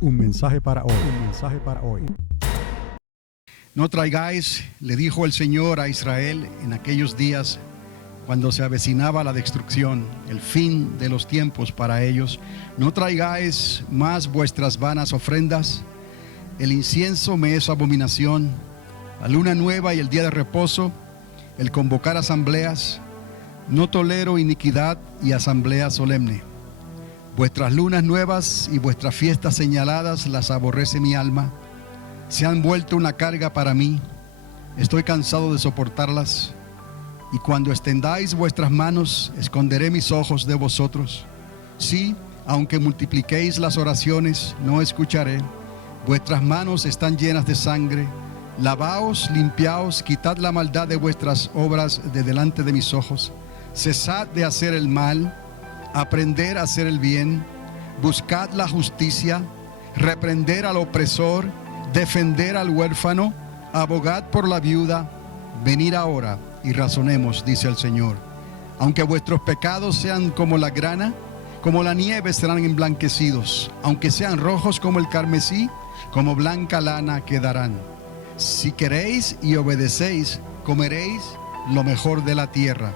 Un mensaje para hoy. Un mensaje para hoy. No traigáis, le dijo el Señor a Israel en aquellos días cuando se avecinaba la destrucción, el fin de los tiempos para ellos. No traigáis más vuestras vanas ofrendas. El incienso me es abominación. La luna nueva y el día de reposo, el convocar asambleas. No tolero iniquidad y asamblea solemne. Vuestras lunas nuevas y vuestras fiestas señaladas las aborrece mi alma. Se han vuelto una carga para mí. Estoy cansado de soportarlas. Y cuando extendáis vuestras manos, esconderé mis ojos de vosotros. Sí, aunque multipliquéis las oraciones, no escucharé. Vuestras manos están llenas de sangre. Lavaos, limpiaos, quitad la maldad de vuestras obras de delante de mis ojos. Cesad de hacer el mal, aprender a hacer el bien, buscad la justicia, reprender al opresor, defender al huérfano, abogad por la viuda. Venid ahora y razonemos, dice el Señor. Aunque vuestros pecados sean como la grana, como la nieve serán emblanquecidos. Aunque sean rojos como el carmesí, como blanca lana quedarán. Si queréis y obedecéis, comeréis lo mejor de la tierra.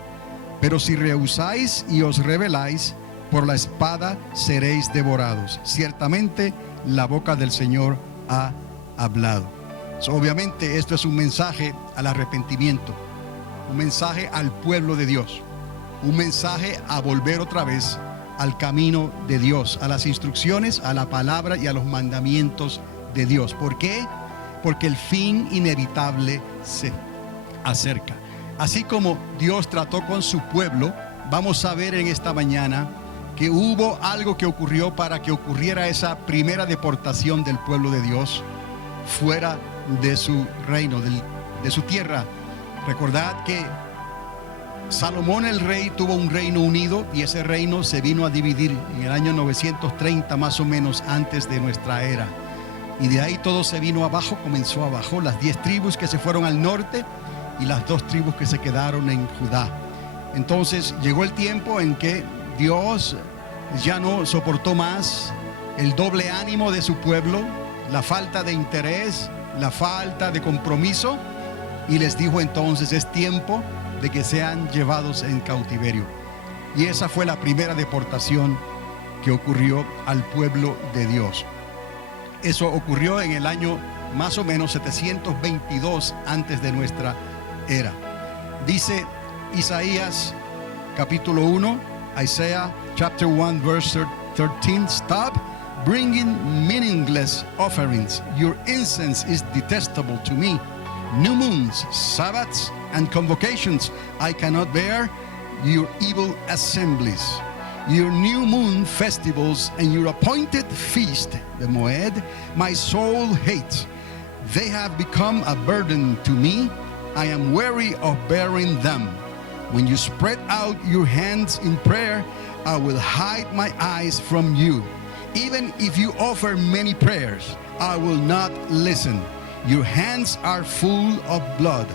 Pero si rehusáis y os rebeláis, por la espada seréis devorados. Ciertamente la boca del Señor ha hablado. Obviamente esto es un mensaje al arrepentimiento, un mensaje al pueblo de Dios, un mensaje a volver otra vez al camino de Dios, a las instrucciones, a la palabra y a los mandamientos de Dios. ¿Por qué? Porque el fin inevitable se acerca. Así como Dios trató con su pueblo, vamos a ver en esta mañana que hubo algo que ocurrió para que ocurriera esa primera deportación del pueblo de Dios fuera de su reino, de su tierra. Recordad que Salomón el rey tuvo un reino unido y ese reino se vino a dividir en el año 930 más o menos antes de nuestra era. Y de ahí todo se vino abajo, comenzó abajo, las 10 tribus que se fueron al norte y las 2 tribus que se quedaron en Judá. Entonces llegó el tiempo en que Dios ya no soportó más el doble ánimo de su pueblo, la falta de interés, la falta de compromiso, y les dijo entonces: es tiempo de que sean llevados en cautiverio. Y esa fue la primera deportación que ocurrió al pueblo de Dios. Eso ocurrió en el año más o menos 722 antes de nuestra era. Dice Isaías capítulo 1, Isaiah chapter 1 verse 13, stop bringing meaningless offerings. Your incense is detestable to me. New moons, Sabbaths, and convocations I cannot bear. Your evil assemblies, your new moon festivals, and your appointed feast, the Moed, my soul hates. They have become a burden to me. I am weary of bearing them. When you spread out your hands in prayer, I will hide my eyes from you. Even if you offer many prayers, I will not listen. Your hands are full of blood.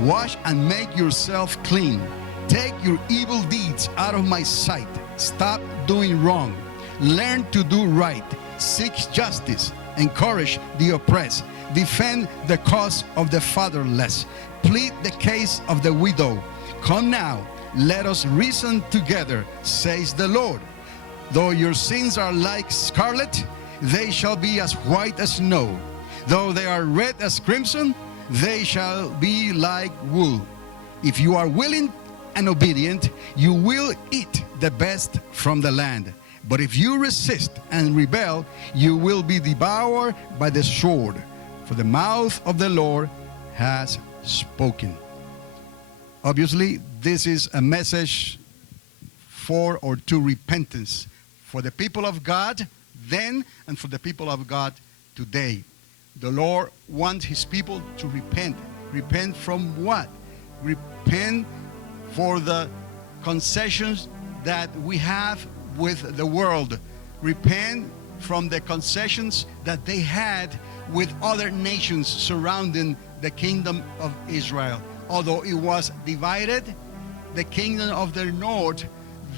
Wash and make yourself clean. Take your evil deeds out of my sight. Stop doing wrong. Learn to do right. Seek justice. Encourage the oppressed. Defend the cause of the fatherless. Plead the case of the widow. Come now, let us reason together, says the Lord. Though your sins are like scarlet, they shall be as white as snow. Though they are red as crimson, they shall be like wool. If you are willing and obedient, you will eat the best from the land. But if you resist and rebel, you will be devoured by the sword. For the mouth of the Lord has spoken. Obviously, this is a message for or to repentance for the people of God then and for the people of God today. The Lord wants his people to repent. Repent from what? Repent for the concessions that we have with the world. Repent from the concessions that they had with other nations surrounding the kingdom of Israel. Although it was divided, the kingdom of the north,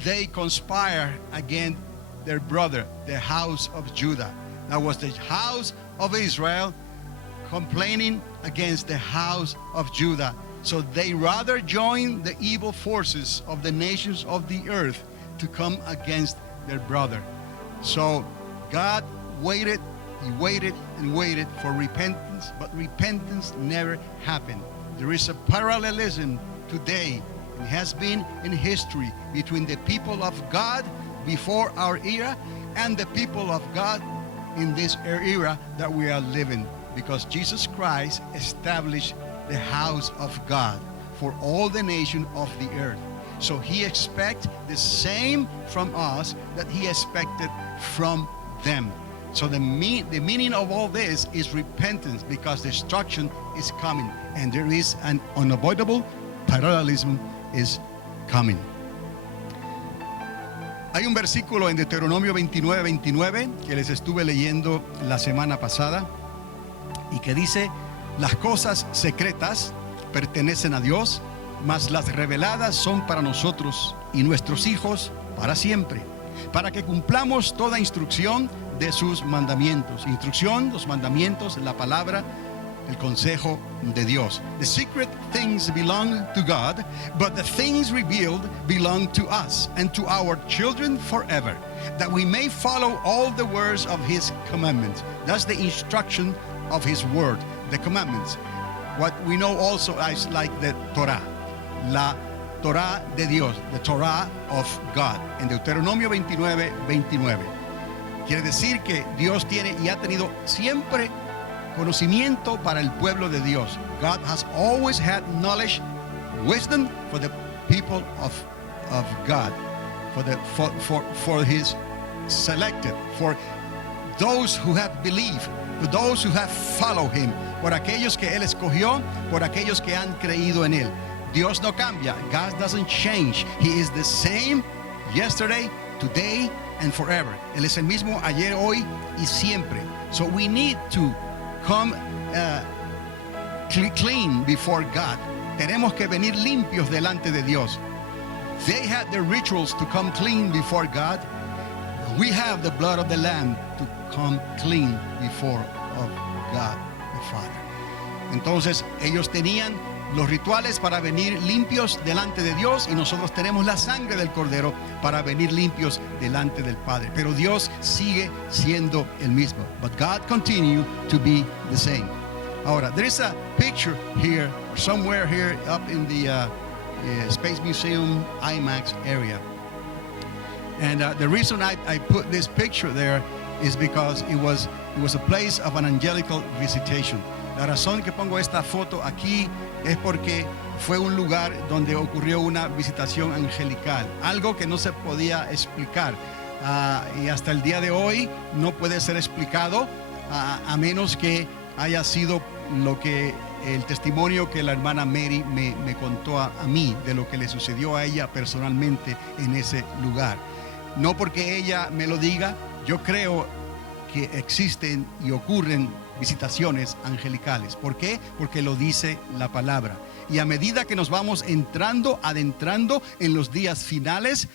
they conspire against their brother, the house of Judah. That was the house of Israel complaining against the house of Judah. So they rather join the evil forces of the nations of the earth to come against their brother. So God waited, he waited and waited for repentance, but repentance never happened. There is a parallelism today, and has been in history, between the people of God before our era and the people of God in this era that we are living, because Jesus Christ established the house of God for all the nation of the earth. So he expects the same from us that he expected from them. So the meaning of all this is repentance, because destruction is coming, and there is an unavoidable parallelism is coming. Hay un versículo en Deuteronomio 29:29 que les estuve leyendo la semana pasada y que dice: las cosas secretas pertenecen a Dios, mas las reveladas son para nosotros y nuestros hijos para siempre, para que cumplamos toda instrucción de sus mandamientos. Instrucción, los mandamientos, la palabra, el consejo de Dios. The secret things belong to God, but the things revealed belong to us and to our children forever, that we may follow all the words of his commandments. That's the instruction of his word, the commandments. What we know also as like the Torah, la Torah de Dios, the Torah of God, en Deuteronomio 29:29. Quiere decir que Dios tiene y ha tenido siempre conocimiento para el pueblo de Dios. God has always had knowledge, wisdom for the people of God, for his selected, for those who have believed, for those who have followed him, por aquellos que él escogió, por aquellos que han creído en él. Dios no cambia. God doesn't change. He is the same yesterday, today, and forever. Él es el mismo ayer, hoy y siempre. So we need to come clean before God. Tenemos que venir limpios delante de Dios. They had the rituals to come clean before God. We have the blood of the Lamb to come clean before of God the Father. Entonces ellos tenían los rituales para venir limpios delante de Dios, y nosotros tenemos la sangre del Cordero para venir limpios delante del Padre. Pero Dios sigue siendo el mismo. But God continues to be the same. Ahora, there is a picture here, somewhere here up in the Space Museum IMAX area. And the reason I put this picture there is because it was a place of an angelical visitation. La razón que pongo esta foto aquí es porque fue un lugar donde ocurrió una visitación angelical, algo que no se podía explicar, y hasta el día de hoy no puede ser explicado a menos que haya sido lo que el testimonio que la hermana Mary me contó a mí de lo que le sucedió a ella personalmente en ese lugar. No porque ella me lo diga, yo creo que existen y ocurren visitaciones angelicales. ¿Por qué? Porque lo dice la palabra. Y a medida que nos vamos adentrando en los días finales,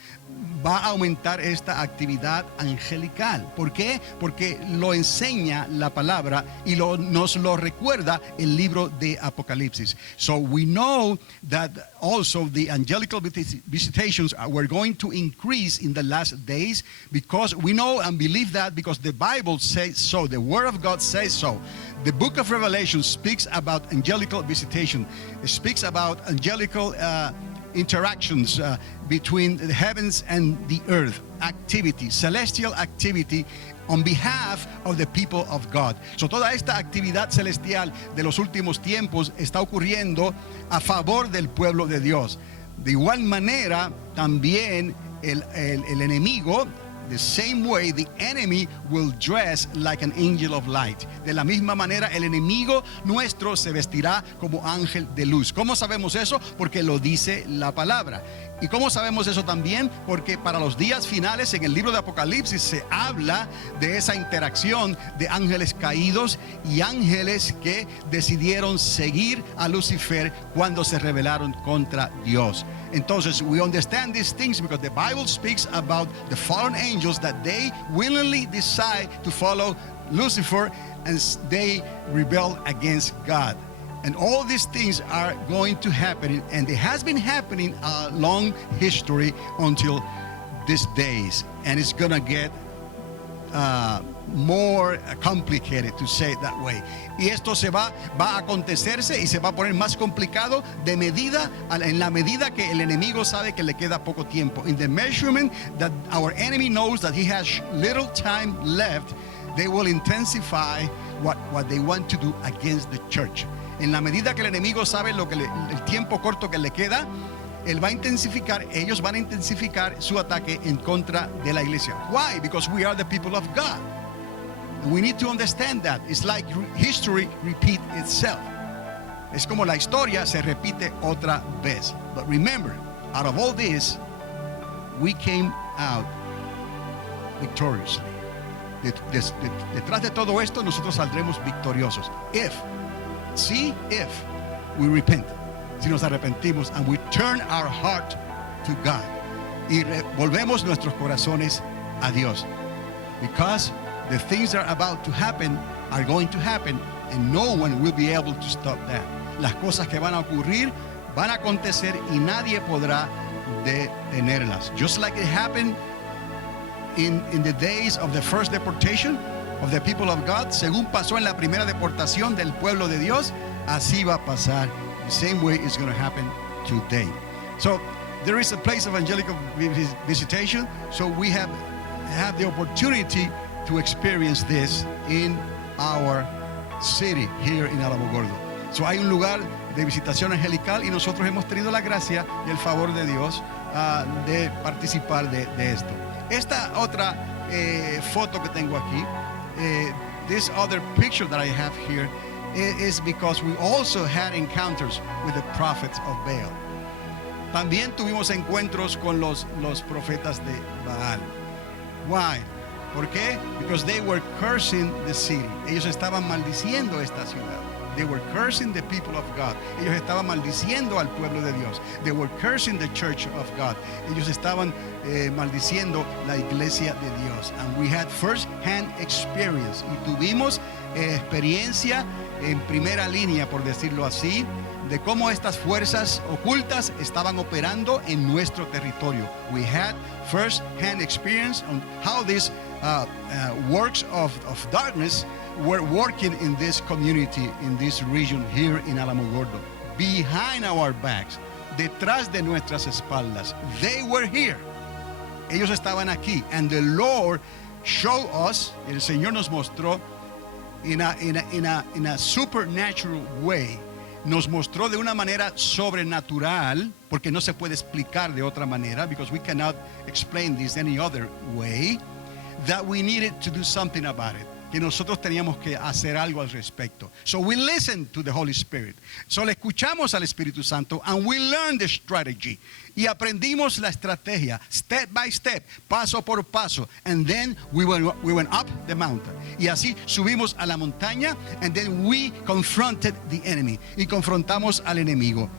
va a aumentar esta actividad angelical. ¿Por qué? Porque lo enseña la palabra y nos lo recuerda el libro de Apocalipsis. So we know that also the angelical visitations were going to increase in the last days, because we know and believe that because the Bible says so. The Word of God says so. The book of Revelation speaks about angelical visitation. It speaks about angelical interactions between the heavens and the earth, activity, celestial activity on behalf of the people of God. So toda esta actividad celestial de los últimos tiempos está ocurriendo a favor del pueblo de Dios. De igual manera, también el enemigo, the same way the enemy will dress like an angel of light. De la misma manera, el enemigo nuestro se vestirá como ángel de luz. ¿Cómo sabemos eso? Porque lo dice la palabra. ¿Y cómo sabemos eso también? Porque para los días finales en el libro de Apocalipsis se habla de esa interacción de ángeles caídos y ángeles que decidieron seguir a Lucifer cuando se rebelaron contra Dios. Entonces, we understand these things because the Bible speaks about the fallen angels that they willingly decide to follow Lucifer and they rebel against God. And all these things are going to happen, and it has been happening a long history until these days. And it's going to get more complicated, to say it that way. Y esto va a acontecerse y se va a poner más complicado en la medida que el enemigo sabe que le queda poco tiempo. In the measurement that our enemy knows that he has little time left, they will intensify what they want to do against the church. En la medida que el enemigo sabe el tiempo corto que le queda, ellos van a intensificar su ataque en contra de la iglesia. Why? Because we are the people of God. And we need to understand that. It's like history repeat itself. Es como la historia se repite otra vez. But remember, out of all this, we came out victoriously. Detrás de todo esto, nosotros saldremos victoriosos. If we repent, si nos arrepentimos and we turn our heart to God y volvemos nuestros corazones a Dios, because the things that are about to happen are going to happen and no one will be able to stop that. Las cosas que van a ocurrir van a acontecer y nadie podrá detenerlas. Just like it happened in the days of the first deportation of the people of God, según pasó en la primera deportación del pueblo de Dios, así va a pasar. The same way it's going to happen today. So there is a place of angelical visitation. So we have the opportunity to experience this in our city here in Alamogordo. So hay un lugar de visitación angelical y nosotros hemos tenido la gracia y el favor de Dios de participar de esto. Esta otra foto que tengo aquí, this other picture that I have here is because we also had encounters with the prophets of Baal. También tuvimos encuentros con los profetas de Baal. Why? ¿Por qué? Because they were cursing the city. Ellos estaban maldiciendo esta ciudad. They were cursing the people of God. Ellos estaban maldiciendo al pueblo de Dios. They were cursing the church of God. Ellos estaban maldiciendo la iglesia de Dios. And we had first-hand experience. Y tuvimos experiencia en primera línea, por decirlo así, de cómo estas fuerzas ocultas estaban operando en nuestro territorio. We had first-hand experience on how these works of darkness were working in this community, in this region here in Alamogordo. Behind our backs, detrás de nuestras espaldas. They were here. Ellos estaban aquí. And the Lord showed us, el Señor nos mostró in a supernatural way. Nos mostró de una manera sobrenatural, porque no se puede explicar de otra manera, because we cannot explain this any other way, that we needed to do something about it. Que nosotros teníamos que hacer algo al respecto. So we listened to the Holy Spirit. So le escuchamos al Espíritu Santo and we learned the strategy. Y aprendimos la estrategia, step by step, paso por paso. And then we went up the mountain. Y así subimos a la montaña and then we confronted the enemy. Y confrontamos al enemigo.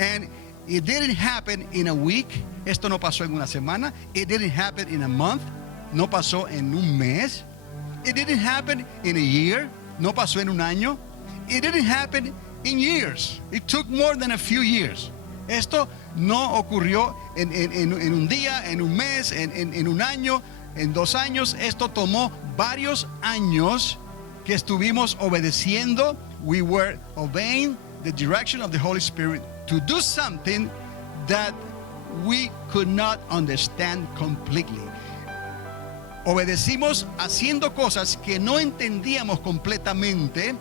And it didn't happen in a week. Esto no pasó en una semana. It didn't happen in a month. No pasó en un mes. It didn't happen in a year. No pasó en un año. It didn't happen in years. It took more than a few years. Esto no ocurrió en un día, en un mes, en un año, en 2 años. Esto tomó varios años que estuvimos obedeciendo. We were obeying the direction of the Holy Spirit to do something that we could not understand completely. Obedecimos haciendo cosas que no entendíamos completamente,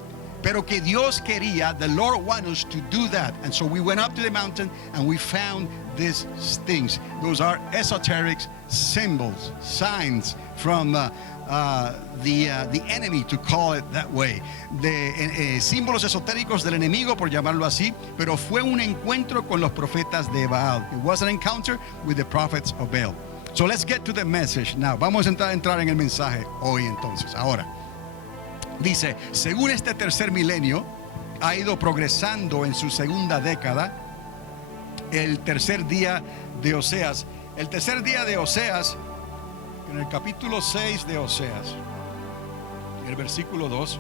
pero que Dios quería. The Lord wanted us to do that. And so we went up to the mountain and we found these things. Those are esoteric symbols, signs from the enemy, to call it that way. De símbolos esotéricos del enemigo, por llamarlo así, pero fue un encuentro con los profetas de Baal. It was an encounter with the prophets of Baal. So let's get to the message now. Vamos a entrar en el mensaje hoy entonces. Ahora, dice, según este tercer milenio ha ido progresando en su segunda década, el tercer día de Oseas. El tercer día de Oseas, en el capítulo 6 de Oseas, el versículo 2.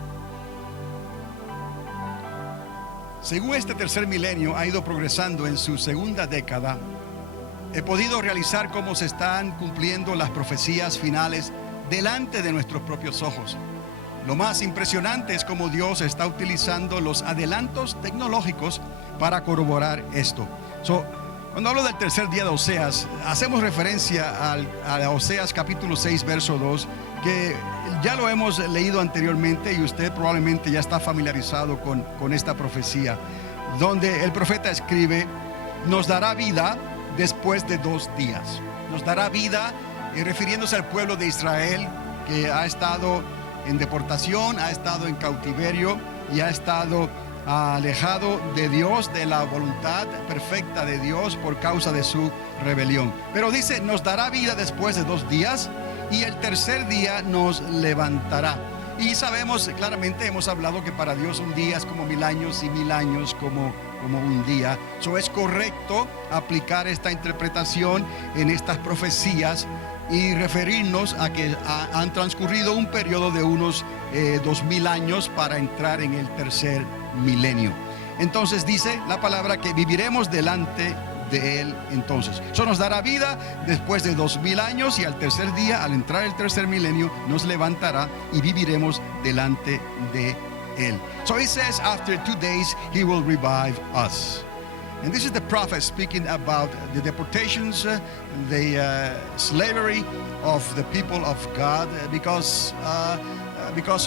Según este tercer milenio ha ido progresando en su segunda década, he podido realizar cómo se están cumpliendo las profecías finales delante de nuestros propios ojos. Lo más impresionante es cómo Dios está utilizando los adelantos tecnológicos para corroborar esto. Cuando hablo del tercer día de Oseas, hacemos referencia a Oseas capítulo 6, verso 2, que ya lo hemos leído anteriormente y usted probablemente ya está familiarizado con esta profecía, donde el profeta escribe, nos dará vida después de 2 días. Nos dará vida, refiriéndose al pueblo de Israel, que ha estado en deportación, ha estado en cautiverio y ha estado alejado de Dios, de la voluntad perfecta de Dios por causa de su rebelión. Pero dice, nos dará vida después de 2 días y el tercer día nos levantará. Y sabemos claramente, hemos hablado que para Dios un día es como 1000 años y 1000 años como un día. Es correcto aplicar esta interpretación en estas profecías y referirnos a que han transcurrido un periodo de unos 2000 años para entrar en el tercer milenio. Entonces dice la palabra que viviremos delante de él entonces. Eso nos dará vida después de 2000 años y al tercer día, al entrar el tercer milenio, nos levantará y viviremos delante de él. So he says, after 2 days he will revive us. And this is the prophet speaking about the deportations, the slavery of the people of God because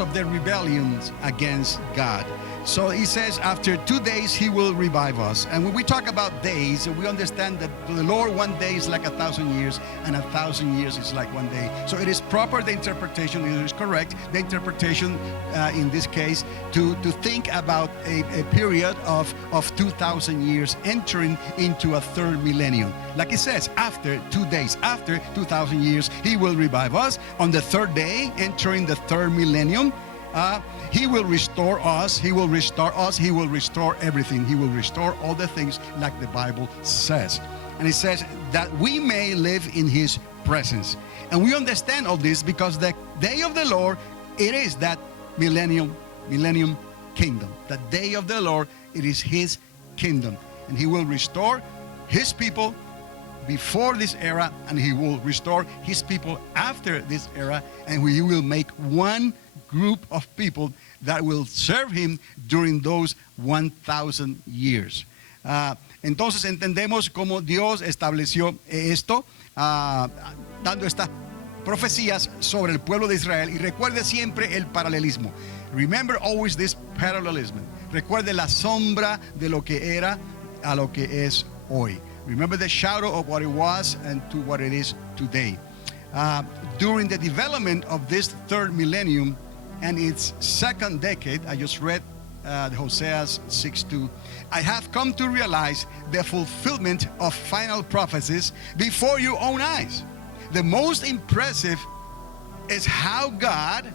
of their rebellions against God. So he says, after 2 days he will revive us. And when we talk about days, we understand that to the Lord 1 day is like 1,000 years, and 1,000 years is like 1 day. So it is proper, the interpretation, it is correct, the interpretation in this case, to think about a period of 2,000 years entering into a third millennium. Like it says, after 2 days, after 2,000 years, he will revive us. On the third day, entering the third millennium, he will restore us, he will restore us, he will restore everything. He will restore all the things like the Bible says. And it says that we may live in his presence. And we understand all this because the day of the Lord, it is that millennium kingdom. The day of the Lord, it is his kingdom. And he will restore his people before this era, and he will restore his people after this era, and he will make one group of people that will serve him during those 1,000 years. Entonces entendemos cómo Dios estableció esto, dando estas profecías sobre el pueblo de Israel. Y recuerde siempre el paralelismo. Remember always this parallelism. Recuerde la sombra de lo que era a lo que es hoy. Remember the shadow of what it was and to what it is today. During the development of this third millennium and its second decade, I just read Hosea 6:2. I have come to realize the fulfillment of final prophecies before your own eyes. The most impressive is how God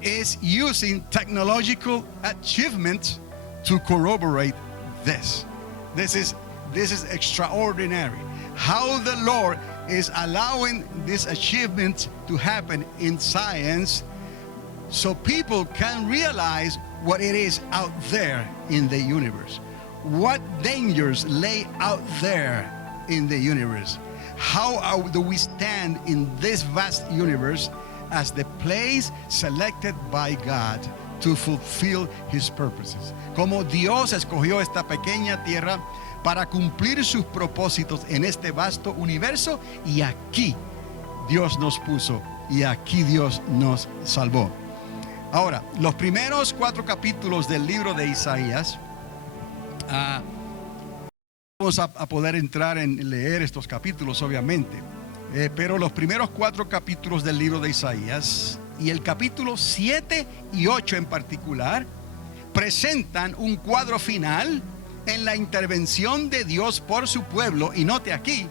is using technological achievements to corroborate this. This is extraordinary. How the Lord is allowing this achievement to happen in science so people can realize what it is out there in the universe. What dangers lay out there in the universe. How do we stand in this vast universe as the place selected by God to fulfill his purposes? Como Dios escogió esta pequeña tierra para cumplir sus propósitos en este vasto universo, y aquí Dios nos puso y aquí Dios nos salvó. Ahora, los primeros 4 capítulos del libro de Isaías, vamos a poder entrar en leer estos capítulos, obviamente. Pero los primeros 4 capítulos del libro de Isaías y el capítulo 7 y 8 en particular presentan un cuadro final en la intervención de Dios por su pueblo, y note aquí,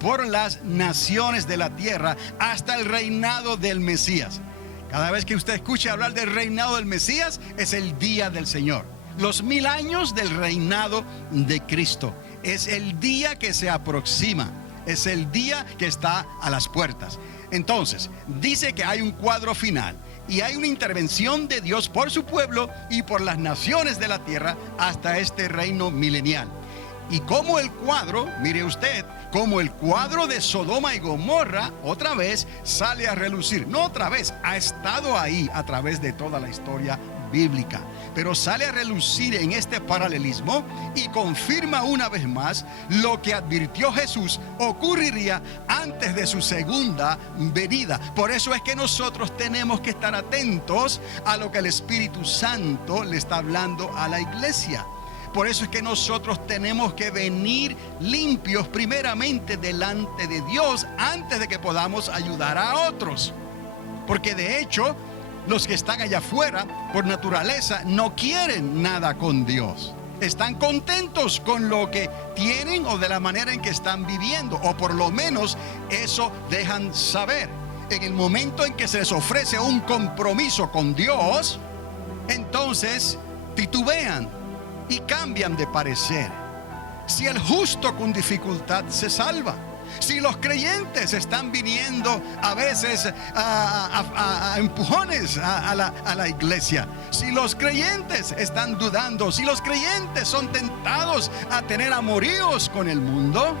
por las naciones de la tierra hasta el reinado del Mesías. Cada vez que usted escuche hablar del reinado del Mesías, es el día del Señor. Los 1000 años del reinado de Cristo. Es el día que se aproxima. Es el día que está a las puertas. Entonces, dice que hay un cuadro final y hay una intervención de Dios por su pueblo y por las naciones de la tierra hasta este reino milenial. Y como el cuadro, mire usted, como el cuadro de Sodoma y Gomorra otra vez sale a relucir. No otra vez, ha estado ahí a través de toda la historia bíblica, pero sale a relucir en este paralelismo y confirma una vez más lo que advirtió Jesús ocurriría antes de su segunda venida. Por eso es que nosotros tenemos que estar atentos a lo que el Espíritu Santo le está hablando a la iglesia. Por eso es que nosotros tenemos que venir limpios primeramente delante de Dios antes de que podamos ayudar a otros. Porque de hecho, los que están allá afuera, por naturaleza, no quieren nada con Dios. Están contentos con lo que tienen o de la manera en que están viviendo, o por lo menos eso dejan saber. En el momento en que se les ofrece un compromiso con Dios, entonces titubean y cambian de parecer. Si el justo con dificultad se salva, si los creyentes están viniendo a veces a empujones a la iglesia, si los creyentes están dudando, si los creyentes son tentados a tener amoríos con el mundo,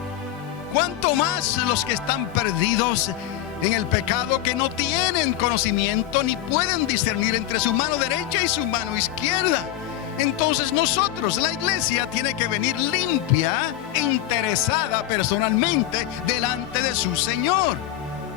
¿cuánto más los que están perdidos en el pecado, que no tienen conocimiento ni pueden discernir entre su mano derecha y su mano izquierda? Entonces nosotros, la iglesia, tiene que venir limpia e interesada personalmente delante de su Señor.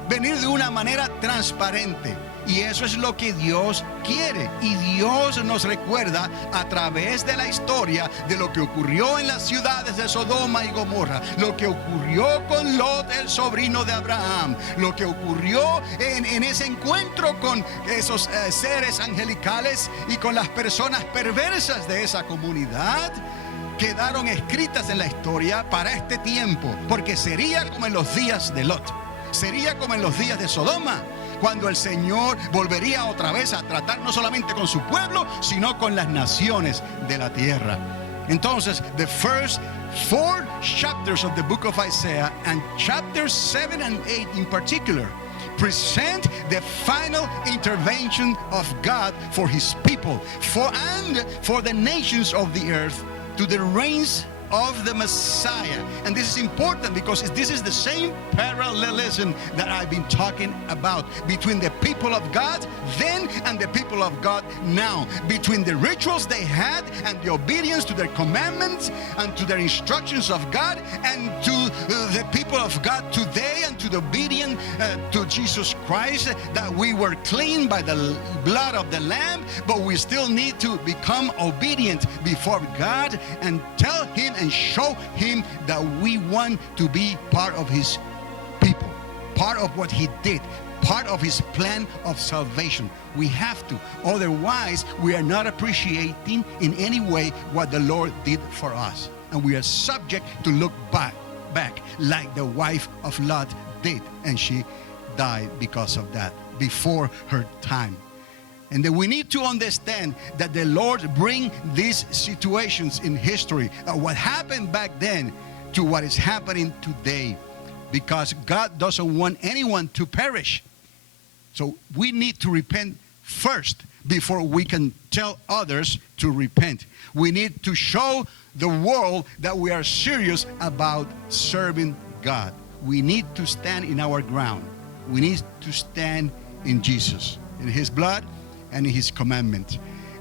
Venir de una manera transparente. Y eso es lo que Dios quiere. Y Dios nos recuerda a través de la historia de lo que ocurrió en las ciudades de Sodoma y Gomorra, lo que ocurrió con Lot, el sobrino de Abraham, lo que ocurrió en ese encuentro con esos seres angelicales y con las personas perversas de esa comunidad. Quedaron escritas en la historia para este tiempo, porque sería como en los días de Lot, sería como en los días de Sodoma, cuando el Señor volvería otra vez a tratar no solamente con su pueblo, sino con las naciones de la tierra. Entonces, the first 4 chapters of the book of Isaiah, and chapters 7 and 8 in particular, present the final intervention of God for his people, and for the nations of the earth, to the reigns of the Messiah. And this is important because this is the same parallelism that I've been talking about between the people of God then and the people of God now, between the rituals they had and the obedience to their commandments and to their instructions of God, and to the people of God today, and to the obedience to Jesus Christ, that we were clean by the blood of the Lamb, but we still need to become obedient before God and tell him and show him that we want to be part of his people, part of what he did, part of his plan of salvation. We have to, otherwise we are not appreciating in any way what the Lord did for us, and we are subject to look back like the wife of Lot did, and she died because of that before her time. And then we need to understand that the Lord bring these situations in history, what happened back then, to what is happening today, because God doesn't want anyone to perish. So we need to repent first before we can tell others to repent. We need to show the world that we are serious about serving God. We need to stand in our ground. We need to stand in Jesus, in his blood and in his commandment.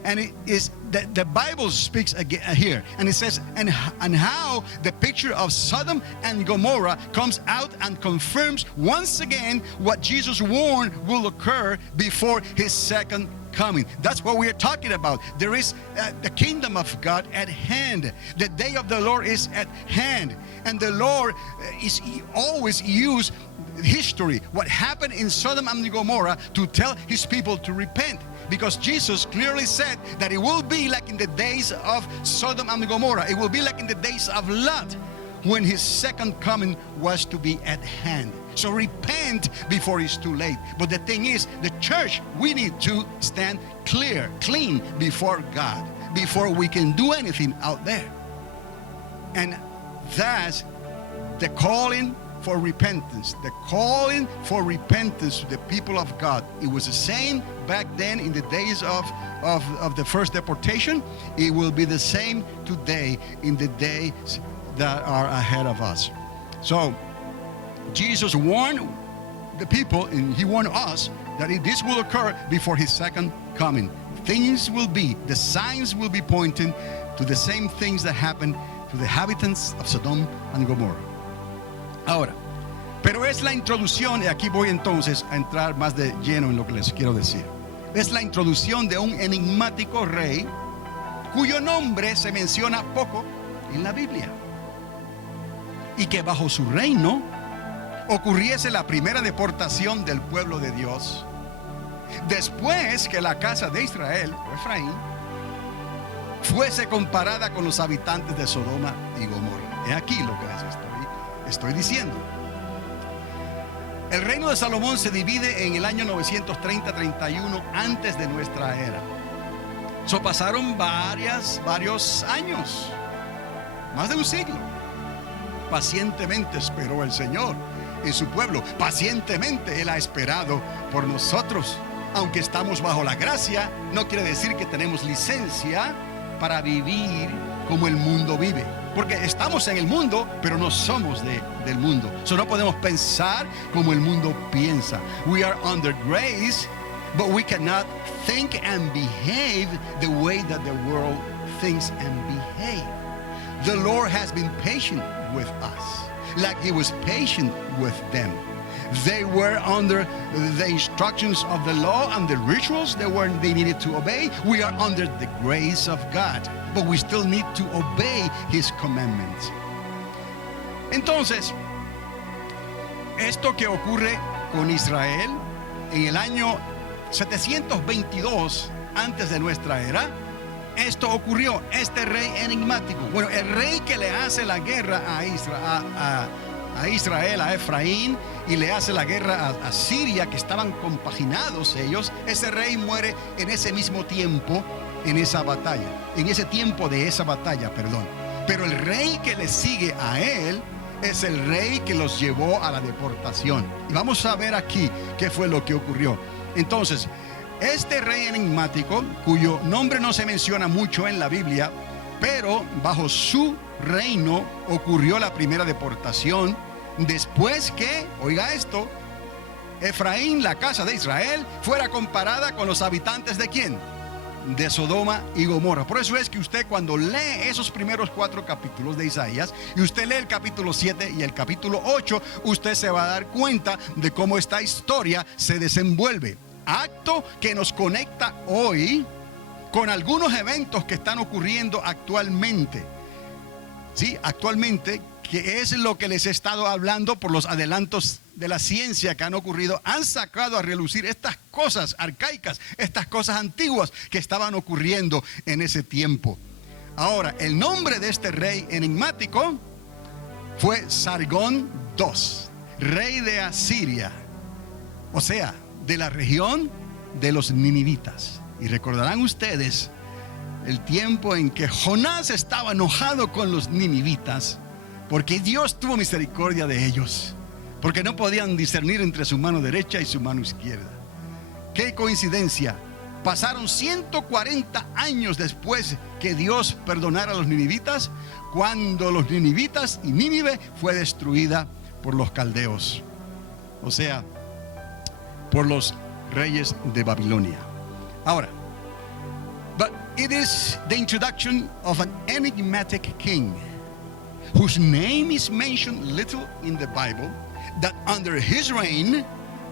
And it is the Bible speaks again here, and it says, and how the picture of Sodom and Gomorrah comes out and confirms once again what Jesus warned will occur before his second coming. That's what we are talking about. There is the kingdom of God at hand. The day of the Lord is at hand, and the Lord is always used history, what happened in Sodom and Gomorrah, to tell his people to repent, because Jesus clearly said that it will be like in the days of Sodom and Gomorrah. It will be like in the days of Lot, when his second coming was to be at hand. So repent before it's too late. But the thing is, the church, we need to stand clean before God before we can do anything out there. And that's the calling for repentance. The calling for repentance to the people of God. It was the same back then in the days of the first deportation. It will be the same today in the days that are ahead of us. So Jesus warned the people, and he warned us, that this will occur before his second coming. Things will be, the signs will be pointing to the same things that happened to the inhabitants of Sodom and Gomorrah. Ahora, pero es la introducción, y aquí voy entonces a entrar más de lleno en lo que les quiero decir. Es la introducción de un enigmático rey cuyo nombre se menciona poco en la Biblia, y que bajo su reino ocurriese la primera deportación del pueblo de Dios, después que la casa de Israel, o Efraín, fuese comparada con los habitantes de Sodoma y Gomorra. Es aquí lo que les estoy diciendo. El reino de Salomón se divide en el año 930-31 antes de nuestra era. So pasaron varios años, más de un siglo. Pacientemente esperó el Señor en su pueblo. Pacientemente Él ha esperado por nosotros. Aunque estamos bajo la gracia, no quiere decir que tenemos licencia para vivir como el mundo vive. Porque estamos en el mundo, pero no somos del mundo. So no podemos pensar como el mundo piensa. We are under grace, but we cannot think and behave the way that the world thinks and behave. The Lord has been patient with us, like he was patient with them. They were under the instructions of the law and the rituals they needed to obey. We are under the grace of God, but we still need to obey his commandments. Entonces, esto que ocurre con Israel en el año 722 antes de nuestra era, esto ocurrió, este rey enigmático. Bueno, el rey que le hace la guerra a Israel, a Efraín, y le hace la guerra a Siria, que estaban compaginados ellos. Ese rey muere en ese mismo tiempo, en esa batalla, en ese tiempo de esa batalla, perdón. Pero el rey que le sigue a él es el rey que los llevó a la deportación. Y vamos a ver aquí qué fue lo que ocurrió. Entonces, este rey enigmático, cuyo nombre no se menciona mucho en la Biblia, pero bajo su reino ocurrió la primera deportación, después que, oiga esto, Efraín, la casa de Israel, fuera comparada con los habitantes ¿de quién? De Sodoma y Gomorra. Por eso es que usted, cuando lee esos primeros 4 capítulos de Isaías, y usted lee el capítulo 7 y el capítulo 8, usted se va a dar cuenta de cómo esta historia se desenvuelve. Acto que nos conecta hoy con algunos eventos que están ocurriendo actualmente. Sí, actualmente, que es lo que les he estado hablando por los adelantos de la ciencia que han ocurrido. Han sacado a relucir estas cosas arcaicas, estas cosas antiguas que estaban ocurriendo en ese tiempo. Ahora, el nombre de este rey enigmático fue Sargón II, rey de Asiria, o sea, de la región de los ninivitas. Y recordarán ustedes el tiempo en que Jonás estaba enojado con los ninivitas, porque Dios tuvo misericordia de ellos, porque no podían discernir entre su mano derecha y su mano izquierda. ¡Qué coincidencia! Pasaron 140 años después que Dios perdonara a los ninivitas, cuando los ninivitas y Nínive fue destruida por los caldeos, o sea, por los reyes de Babilonia. Ahora, It is the introduction of an enigmatic king whose name is mentioned little in the Bible, that under his reign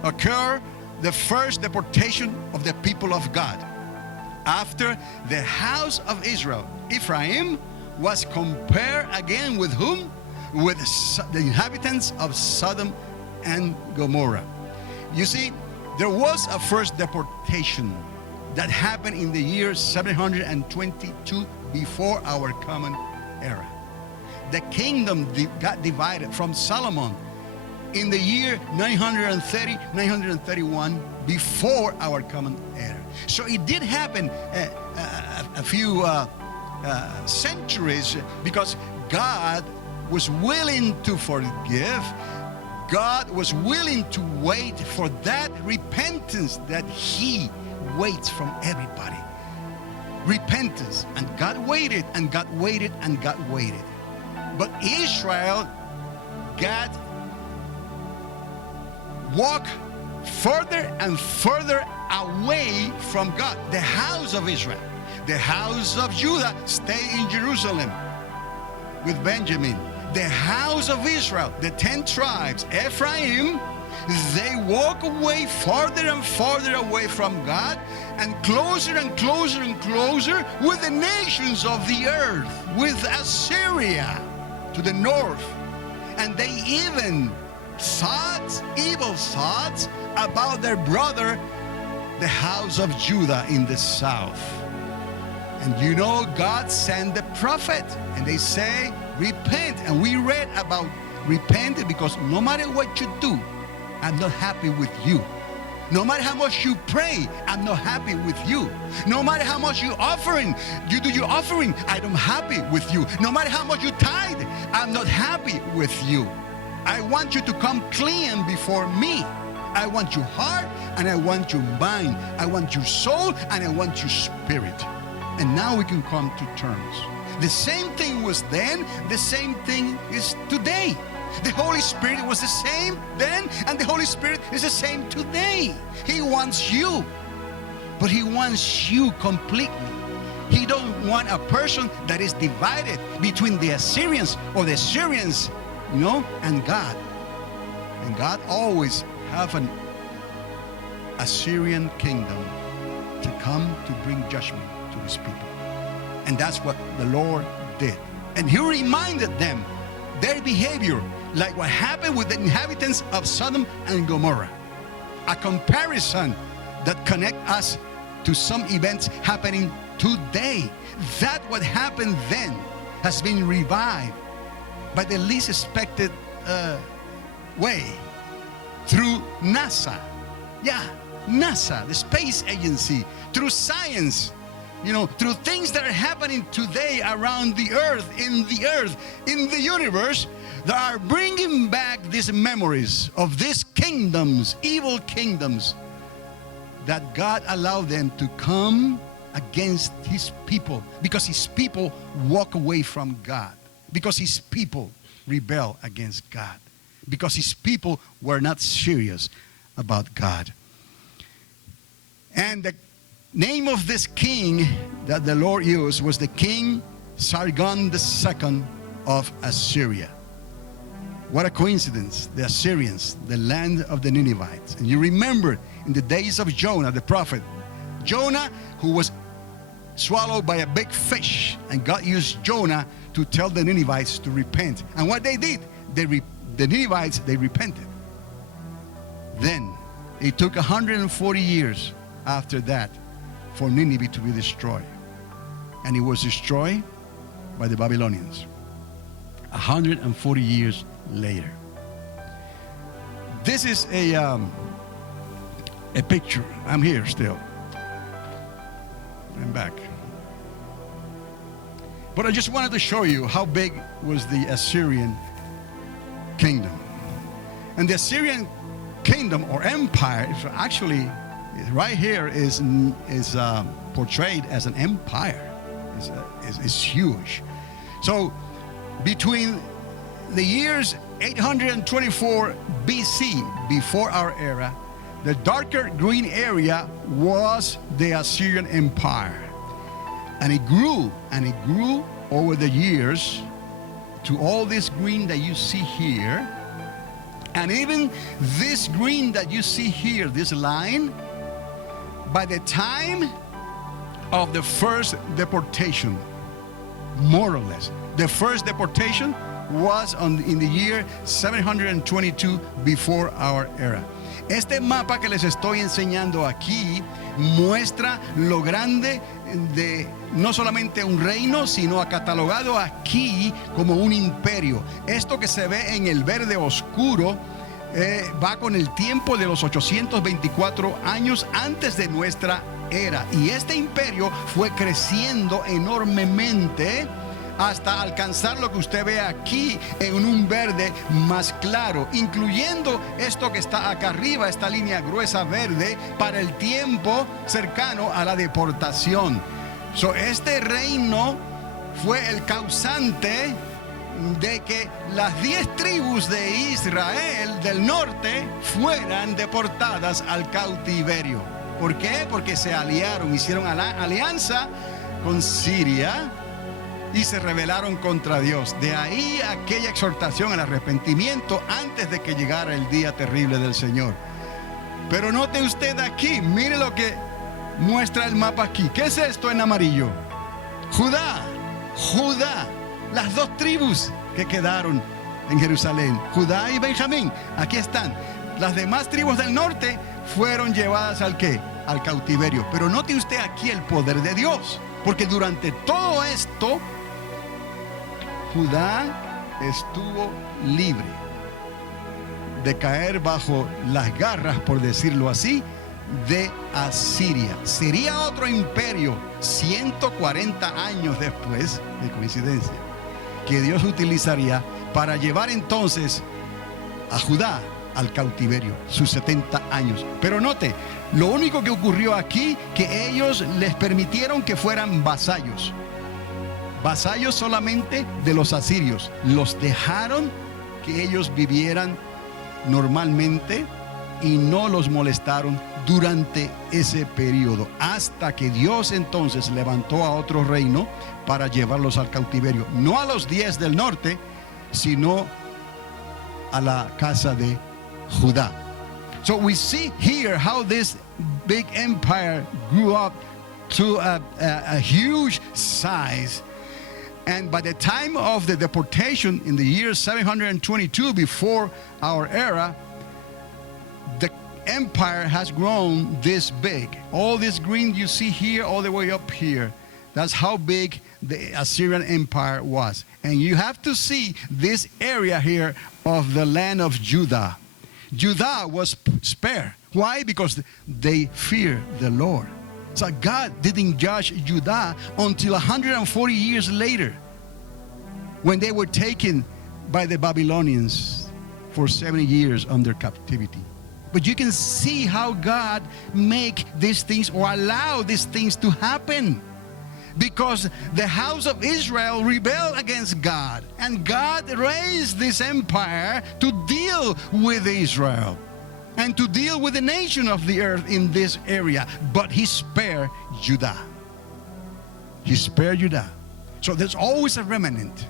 occurred the first deportation of the people of God. After the house of Israel, Ephraim was compared again with whom? With the inhabitants of Sodom and Gomorrah. You see, there was a first deportation that happened in the year 722 before our common era. The kingdom got divided from Solomon in the year 930, 931 before our common era. So it did happen a few centuries, because God was willing to forgive. God was willing to wait for that repentance that He waits from everybody. Repentance. And God waited, and God waited, and God waited. But Israel walked further and further away from God. The house of Israel, the house of Judah stayed in Jerusalem with Benjamin. The house of Israel, the 10 tribes, Ephraim, they walk away farther and farther away from God, and closer and closer and closer with the nations of the earth, with Assyria to the north. And they even thought evil thoughts about their brother, the house of Judah in the south. And you know, God sent the prophet, and they say, repent. And we read about repent, because no matter what you do, I'm not happy with you. No matter how much you pray, I'm not happy with you. No matter how much you do your offering, I'm happy with you. No matter how much you tithe, I'm not happy with you. I want you to come clean before me. I want your heart, and I want your mind. I want your soul, and I want your spirit. And now we can come to terms. The same thing was then, the same thing is today. The Holy Spirit was the same then, and the Holy Spirit is the same today. He wants you, but He wants you completely. He don't want a person that is divided between the Assyrians or the Syrians, and God. And God always have an Assyrian kingdom to come to bring judgment to His people. And that's what the Lord did. And He reminded them their behavior, like what happened with the inhabitants of Sodom and Gomorrah. A comparison that connects us to some events happening today. That what happened then has been revived by the least expected way, through NASA. Yeah, NASA, the space agency, through science, through things that are happening today around the earth, in the universe, that are bringing back these memories of these kingdoms, evil kingdoms, that God allowed them to come against His people, because His people walk away from God, because His people rebel against God, because His people were not serious about God. And the name of this king that the Lord used was the King Sargon II of Assyria. What a coincidence. The Assyrians, the land of the Ninevites. And you remember in the days of Jonah, the prophet, Jonah, who was swallowed by a big fish, and God used Jonah to tell the Ninevites to repent. And what they did, the Ninevites, they repented. Then it took 140 years after that for Nineveh to be destroyed. And it was destroyed by the Babylonians 140 years later. This is a picture. I'm here still. I'm back. But I just wanted to show you how big was the Assyrian kingdom. And the Assyrian kingdom or empire, actually right here is portrayed as an empire. It's huge. So between the years 824 BC, before our era, the darker green area was the Assyrian Empire. And it grew over the years to all this green that you see here. And even this green that you see here, this line, by the time of the first deportation, more or less, the first deportation was in the year 722 before our era. Este mapa que les estoy enseñando aquí muestra lo grande de no solamente un reino, sino catalogado aquí como un imperio. Esto que se ve en el verde oscuro va con el tiempo de los 824 años antes de nuestra era. Y este imperio fue creciendo enormemente hasta alcanzar lo que usted ve aquí en un verde más claro, incluyendo esto que está acá arriba, esta línea gruesa verde, para el tiempo cercano a la deportación. Este reino fue el causante de que las 10 tribus de Israel del norte fueran deportadas al cautiverio. ¿Por qué? Porque se aliaron, hicieron alianza con Siria y se rebelaron contra Dios. De ahí aquella exhortación al arrepentimiento antes de que llegara el día terrible del Señor. Pero note usted aquí, mire lo que muestra el mapa aquí. ¿Qué es esto en amarillo? Judá, las 2 tribus que quedaron en Jerusalén, Judá y Benjamín, aquí están. Las demás tribus del norte fueron llevadas ¿al qué? Al cautiverio. Pero note usted aquí el poder de Dios, porque durante todo esto Judá estuvo libre de caer bajo las garras, por decirlo así, de Asiria. Sería otro imperio 140 años después, de coincidencia, que Dios utilizaría para llevar entonces a Judá al cautiverio, sus 70 años. Pero note, lo único que ocurrió aquí, que ellos les permitieron que fueran vasallos solamente de los asirios. Los dejaron que ellos vivieran normalmente y no los molestaron durante ese periodo, hasta que Dios entonces levantó a otro reino para llevarlos al cautiverio, no a los 10 del norte, sino a la casa de Judá. So we see here how this big empire grew up to a huge size. And by the time of the deportation in the year 722 before our era, the empire has grown this big. All this green you see here, all the way up here, that's how big the Assyrian Empire was. And you have to see this area here of the land of Judah. Judah was spared. Why? Because they fear the Lord. So God didn't judge Judah until 140 years later, when they were taken by the Babylonians for 70 years under captivity. But you can see how God make these things or allow these things to happen, because the house of Israel rebelled against God, and God raised this empire to deal with Israel and to deal with the nation of the earth in this area. But he spared Judah. He spared Judah. So there's always a remnant.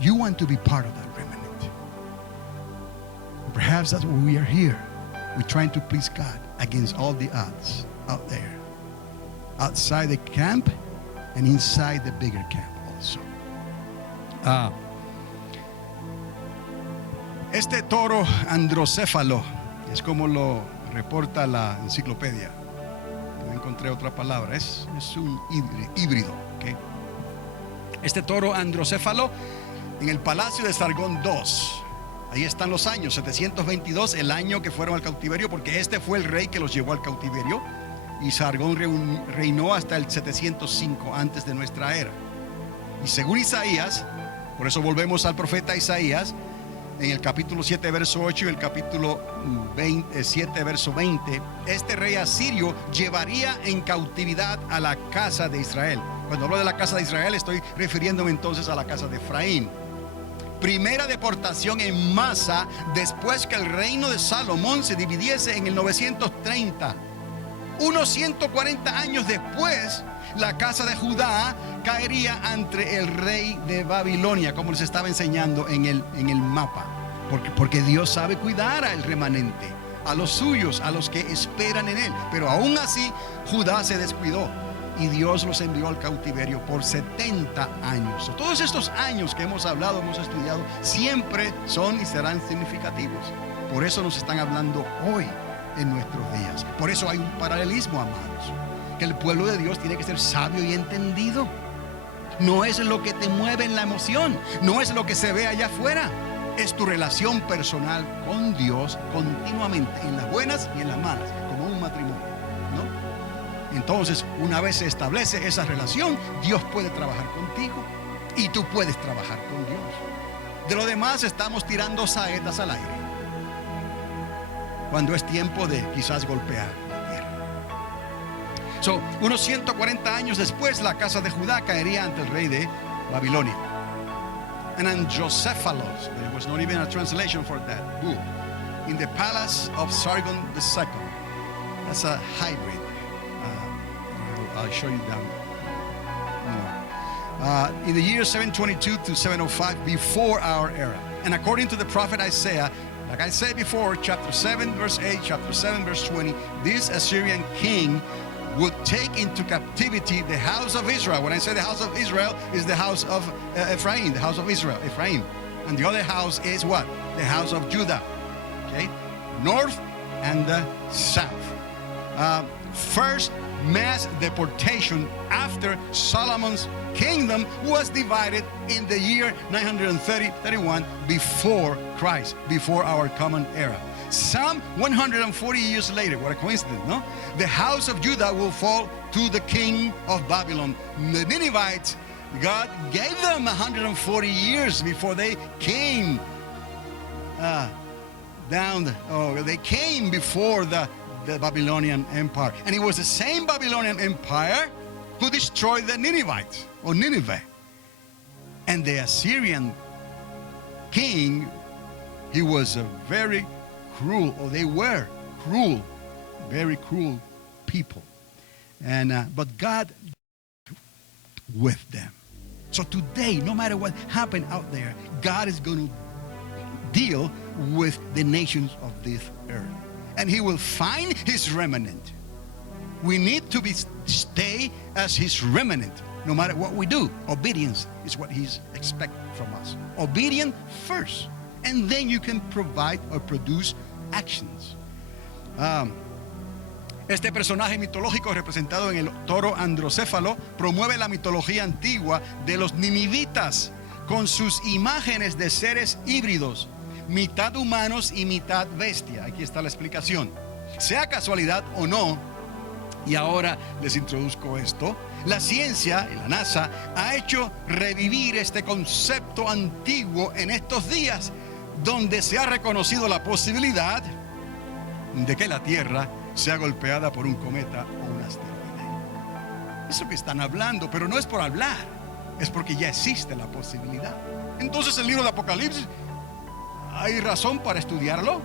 You want to be part of that remnant. Perhaps that's why we are here. We're trying to please God against all the odds out there, outside the camp and inside the bigger camp also. Este toro androcéfalo, es como lo reporta la enciclopedia. No encontré otra palabra. Es un híbrido. ¿Okay? Este toro androcéfalo en el palacio de Sargón II. Ahí están los años, 722, el año que fueron al cautiverio, porque este fue el rey que los llevó al cautiverio. Y Sargón reinó hasta el 705 antes de nuestra era. Y según Isaías, por eso volvemos al profeta Isaías, en el capítulo 7, verso 8 y el capítulo 7, verso 20, este rey asirio llevaría en cautividad a la casa de Israel. Cuando hablo de la casa de Israel, estoy refiriéndome entonces a la casa de Efraín. Primera deportación en masa después que el reino de Salomón se dividiese en el 930. Unos 140 años después, la casa de Judá caería ante el rey de Babilonia, como les estaba enseñando en el mapa. Porque Dios sabe cuidar al remanente, a los suyos, a los que esperan en Él. Pero aún así, Judá se descuidó y Dios los envió al cautiverio por 70 años. Todos estos años que hemos hablado, hemos estudiado, siempre son y serán significativos. Por eso nos están hablando hoy en nuestros días. Por eso hay un paralelismo, amados, que el pueblo de Dios tiene que ser sabio y entendido. No es lo que te mueve en la emoción, no es lo que se ve allá afuera. Es tu relación personal con Dios continuamente, en las buenas y en las malas, como un matrimonio, ¿no? Entonces, una vez se establece esa relación, Dios puede trabajar contigo y tú puedes trabajar con Dios. De lo demás estamos tirando saetas al aire cuando es tiempo de quizás golpear la tierra. Unos 140 años después, la casa de Judá caería ante el rey de Babilonia. And Anjosephalos, there was not even a translation for that book, in the palace of Sargon II. That's a hybrid. I'll show you down more. In the year 722 to 705 before our era. And according to the prophet Isaiah, like I said before, chapter 7 verse 8, chapter 7 verse 20, this Assyrian king would take into captivity the house of Israel. When I say the house of Israel, is the house of Ephraim, the house of Israel, Ephraim. And the other house is what? The house of Judah. Okay? North and the south. First mass deportation after Solomon's kingdom was divided in the year 931 before Christ, before our common era. Some 140 years later, what a coincidence, no? The house of Judah will fall to the king of Babylon. The Ninevites, God gave them 140 years before they came they came before the Babylonian Empire. And it was the same Babylonian Empire who destroyed the Ninevites, or Nineveh. And the Assyrian king, he was a very cruel, or they were cruel, very cruel people. And but God with them. So today, no matter what happened out there, God is going to deal with the nations of this earth, and He will find His remnant. We need to stay as His remnant, no matter what we do. Obedience is what He's expecting from us. Obedient first, and then you can provide or produce actions. Este personaje mitológico representado en el toro androcéfalo promueve la mitología antigua de los ninivitas con sus imágenes de seres híbridos, mitad humanos y mitad bestia. Aquí está la explicación. Sea casualidad o no, y ahora les introduzco esto, la ciencia y la NASA ha hecho revivir este concepto antiguo en estos días, donde se ha reconocido la posibilidad de que la Tierra sea golpeada por un cometa o un asteroide. Eso que están hablando, pero no es por hablar, es porque ya existe la posibilidad. Entonces el libro de Apocalipsis, ¿hay razón para estudiarlo?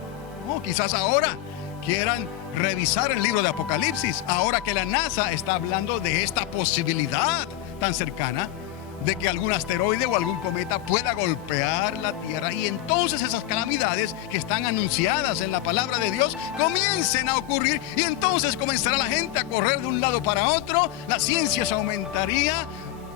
No, quizás ahora quieran revisar el libro de Apocalipsis, ahora que la NASA está hablando de esta posibilidad tan cercana de que algún asteroide o algún cometa pueda golpear la Tierra, y entonces esas calamidades que están anunciadas en la palabra de Dios comiencen a ocurrir, y entonces comenzará la gente a correr de un lado para otro, la ciencia se aumentaría.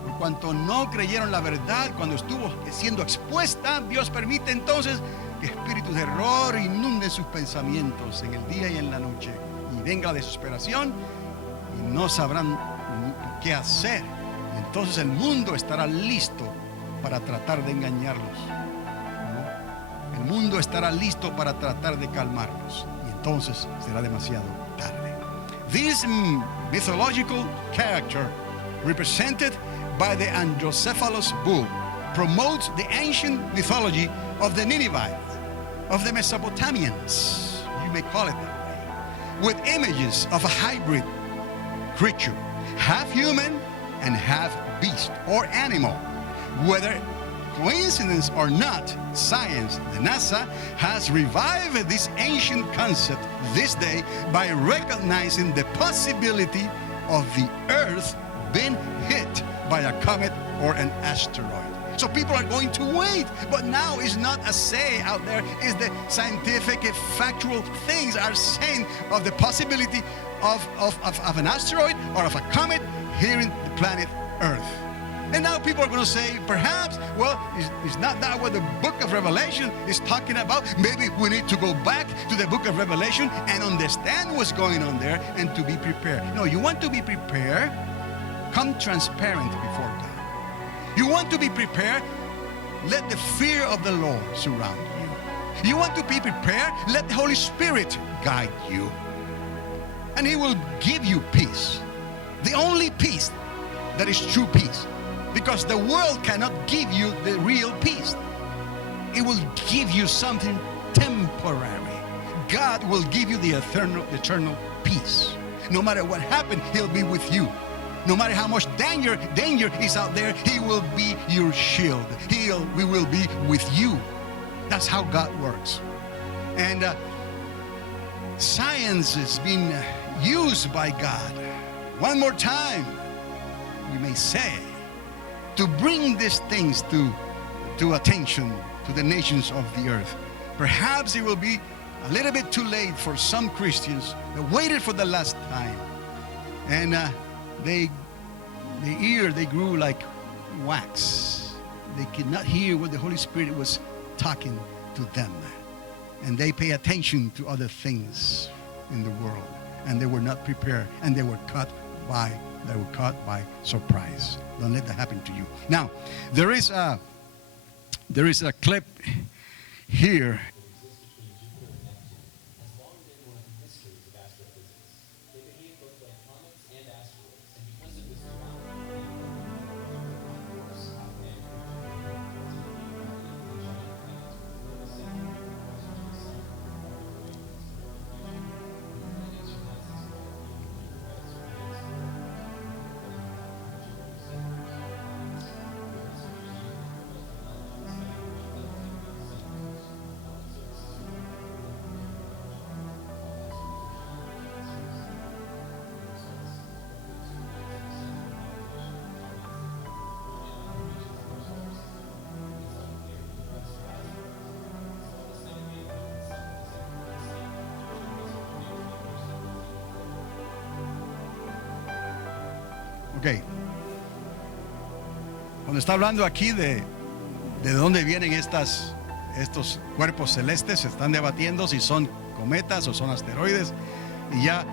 Por cuanto no creyeron la verdad cuando estuvo siendo expuesta, Dios permite entonces que espíritus de error inunden sus pensamientos en el día y en la noche, y venga la desesperación y no sabrán qué hacer. Entonces el mundo estará listo para tratar de engañarlos, ¿no? El mundo estará listo para tratar de calmarlos, y entonces será demasiado tarde. This mythological character, represented by the Androcephalus bull, promotes the ancient mythology of the Ninevites, of the Mesopotamians, you may call it that way, with images of a hybrid creature, half human and half beast or animal, whether coincidence or not, science, the NASA, has revived this ancient concept this day by recognizing the possibility of the Earth being hit by a comet or an asteroid. So people are going to wait, but now it's not a say out there, it's the scientific, factual things are saying of the possibility of an asteroid or of a comet hitting the planet Earth. And now people are going to say, perhaps, well, is not that what the book of Revelation is talking about? Maybe we need to go back to the book of Revelation and understand what's going on there and to be prepared. No, you want to be prepared, come transparent before God. You want to be prepared, let the fear of the Lord surround you. You want to be prepared, let the Holy Spirit guide you. And He will give you peace. The only peace that is true peace. Because the world cannot give you the real peace. It will give you something temporary. God will give you the eternal peace. No matter what happens, He'll be with you. No matter how much danger is out there, He will be your shield. We will be with you. That's how God works. And science is being used by God. One more time, we may say, to bring these things to attention to the nations of the earth. Perhaps it will be a little bit too late for some Christians that waited for the last time. And their ear, they grew like wax. They could not hear what the Holy Spirit was talking to them. And they pay attention to other things in the world. And they were not prepared. And they were caught by surprise. Don't let that happen to you. Now, there is a clip here. Ok. Cuando está hablando aquí de dónde vienen estos cuerpos celestes, se están debatiendo si son cometas o son asteroides. Y ya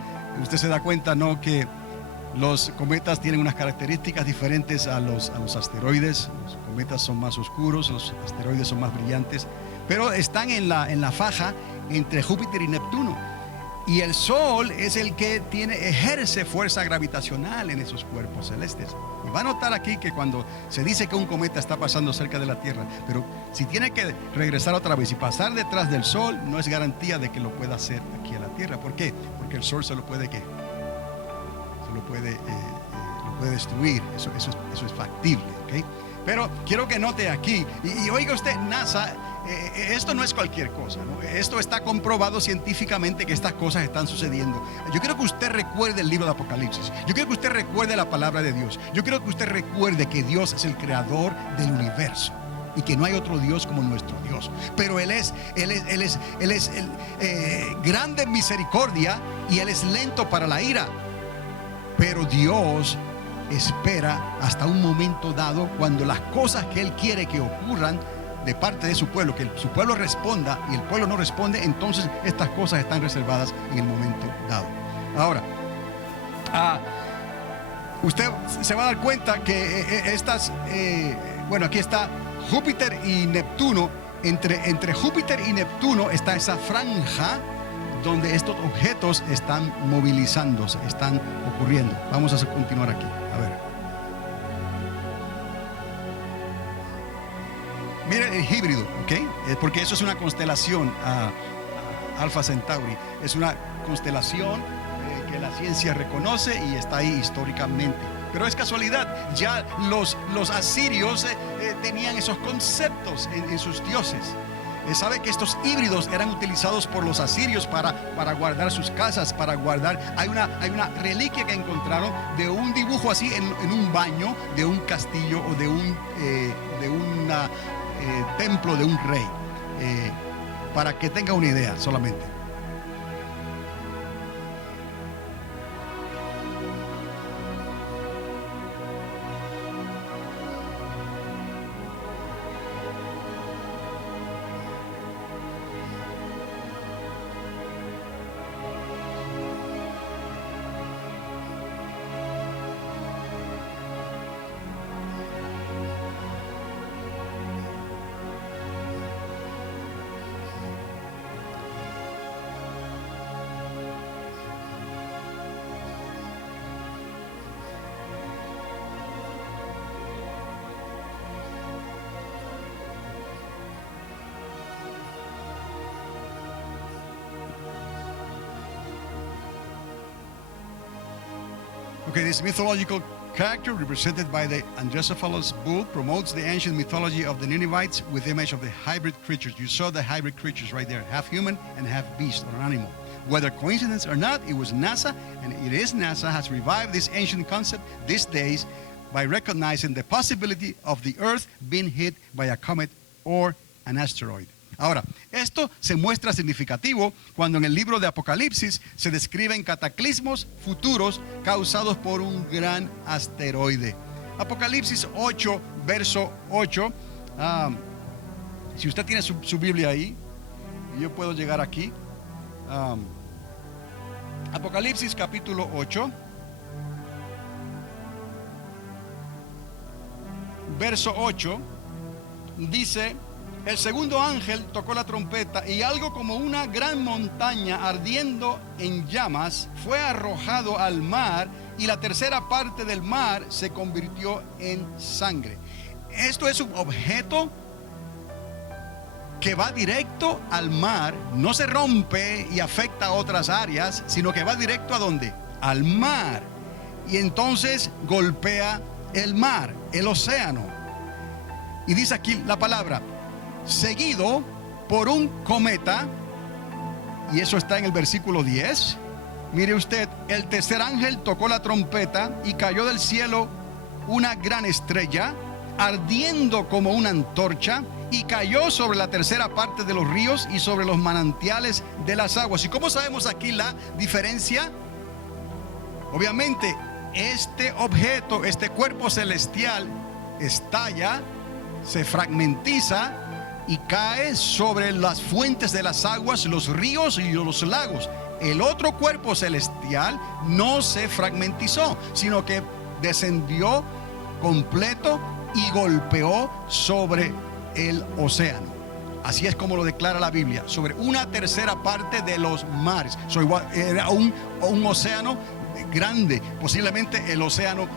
usted se da cuenta, ¿no?, que los cometas tienen unas características diferentes a los asteroides. Los cometas son más oscuros, los asteroides son más brillantes. Pero están en la faja entre Júpiter y Neptuno. Y el Sol es el que ejerce fuerza gravitacional en esos cuerpos celestes. Y va a notar aquí que cuando se dice que un cometa está pasando cerca de la Tierra, pero si tiene que regresar otra vez y pasar detrás del Sol, no es garantía de que lo pueda hacer aquí a la Tierra. ¿Por qué? Porque el Sol se lo puede destruir. Eso es factible, ¿ok? Pero quiero que note aquí, y oiga usted, NASA, esto no es cualquier cosa, ¿no? Esto está comprobado científicamente que estas cosas están sucediendo. Yo quiero que usted recuerde el libro de Apocalipsis. Yo quiero que usted recuerde la palabra de Dios. Yo quiero que usted recuerde que Dios es el creador del universo y que no hay otro Dios como nuestro Dios. Pero Él es grande en misericordia y Él es lento para la ira. Pero Dios espera hasta un momento dado, cuando las cosas que Él quiere que ocurran de parte de su pueblo, que su pueblo responda y el pueblo no responde, entonces estas cosas están reservadas en el momento dado. Ahora, usted se va a dar cuenta que aquí está Júpiter y Neptuno. Entre Júpiter y Neptuno está esa franja donde estos objetos están movilizándose, están ocurriendo. Vamos a continuar aquí. A ver. Miren el híbrido, ¿ok? Porque eso es una constelación Alpha Centauri. Es una constelación que la ciencia reconoce y está ahí históricamente. Pero es casualidad, ya los asirios tenían esos conceptos en sus dioses. Sabe que estos híbridos eran utilizados por los asirios para guardar sus casas, para guardar. Hay una reliquia que encontraron de un dibujo así en un baño de un castillo o de un templo de un rey. Para que tenga una idea solamente. Okay, this mythological character represented by the Androcephalus bull promotes the ancient mythology of the Ninevites with the image of the hybrid creatures. You saw the hybrid creatures right there, half human and half beast or an animal. Whether coincidence or not, it was NASA, and it is NASA has revived this ancient concept these days by recognizing the possibility of the Earth being hit by a comet or an asteroid. Ahora, esto se muestra significativo cuando en el libro de Apocalipsis se describen cataclismos futuros causados por un gran asteroide. Apocalipsis 8, verso 8. Si usted tiene su Biblia ahí, yo puedo llegar aquí. Apocalipsis capítulo 8, verso 8, dice: el segundo ángel tocó la trompeta y algo como una gran montaña ardiendo en llamas fue arrojado al mar, y la tercera parte del mar se convirtió en sangre. Esto es un objeto que va directo al mar, no se rompe y afecta a otras áreas, sino que va directo ¿a dónde? Al mar. Y entonces golpea el mar, el océano. Y dice aquí la palabra: seguido por un cometa, y eso está en el versículo 10. Mire usted, el tercer ángel tocó la trompeta y cayó del cielo una gran estrella, ardiendo como una antorcha, y cayó sobre la tercera parte de los ríos y sobre los manantiales de las aguas. ¿Y cómo sabemos aquí la diferencia? Obviamente, este objeto, este cuerpo celestial, estalla, se fragmentiza y cae sobre las fuentes de las aguas, los ríos y los lagos. El otro cuerpo celestial no se fragmentizó, sino que descendió completo y golpeó sobre el océano. Así es como lo declara la Biblia, sobre una tercera parte de los mares. Era un océano grande, posiblemente el océano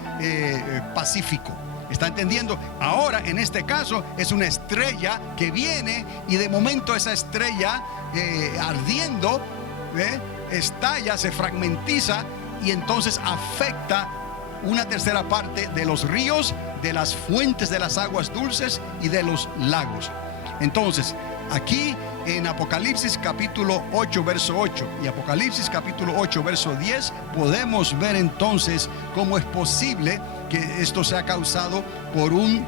Pacífico. ¿Está entendiendo? Ahora, en este caso, es una estrella que viene, y de momento esa estrella ardiendo, estalla, se fragmentiza, y entonces afecta una tercera parte de los ríos, de las fuentes de las aguas dulces y de los lagos. Entonces, aquí en Apocalipsis capítulo 8, verso 8 y Apocalipsis capítulo 8, verso 10, podemos ver entonces cómo es posible que esto sea causado por un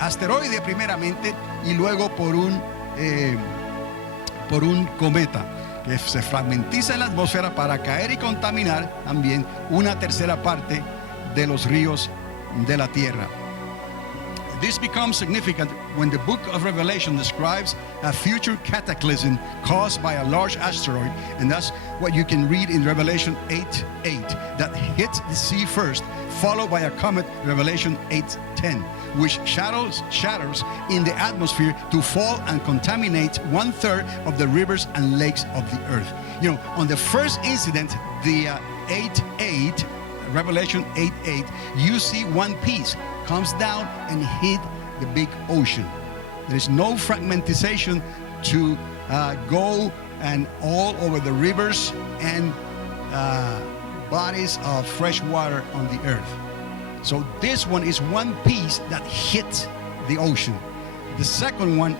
asteroide primeramente, y luego por un cometa que se fragmentiza en la atmósfera para caer y contaminar también una tercera parte de los ríos de la tierra. This becomes significant when the book of Revelation describes a future cataclysm caused by a large asteroid, and that's what you can read in Revelation 8:8, that hits the sea first, followed by a comet, Revelation 8:10, which shatters in the atmosphere to fall and contaminate 1/3 of the rivers and lakes of the earth. You know, on the first incident, the 8:8, Revelation 8:8, you see one piece comes down and hit the big ocean. There is no fragmentization to go and all over the rivers and bodies of fresh water on the earth. So this one is one piece that hits the ocean. The second one,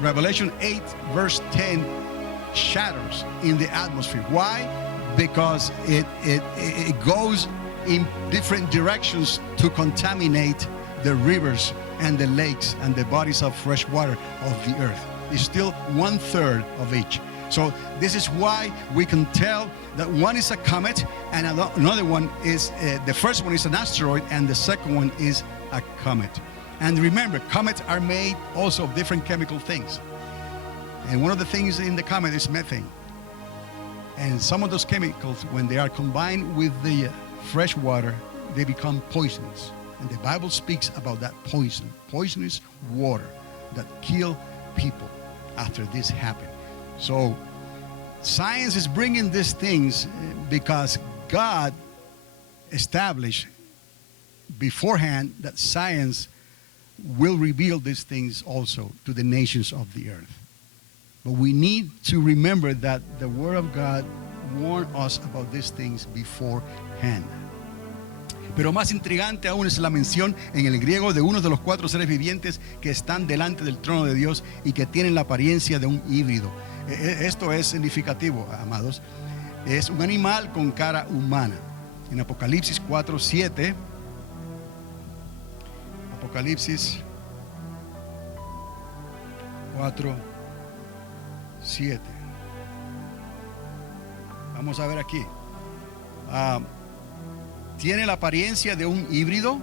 Revelation 8 verse 10, shatters in the atmosphere. Why? Because it goes in different directions to contaminate the rivers and the lakes and the bodies of fresh water of the earth. It's still 1/3 of each. So this is why we can tell that one is a comet and another one is, the first one is an asteroid and the second one is a comet. And remember, comets are made also of different chemical things. And one of the things in the comet is methane. And some of those chemicals, when they are combined with the fresh water, they become poisonous. And the Bible speaks about that poisonous water that kill people after this happened. So science is bringing these things because God established beforehand that science will reveal these things also to the nations of the earth. But we need to remember that the Word of God warned us about these things beforehand. Pero más intrigante aún es la mención en el griego de uno de los 4 seres vivientes que están delante del trono de Dios y que tienen la apariencia de un híbrido. Esto es significativo, amados. Es un animal con cara humana. En Apocalipsis 4:7, Apocalipsis 4:7. Vamos a ver aquí. Tiene la apariencia de un híbrido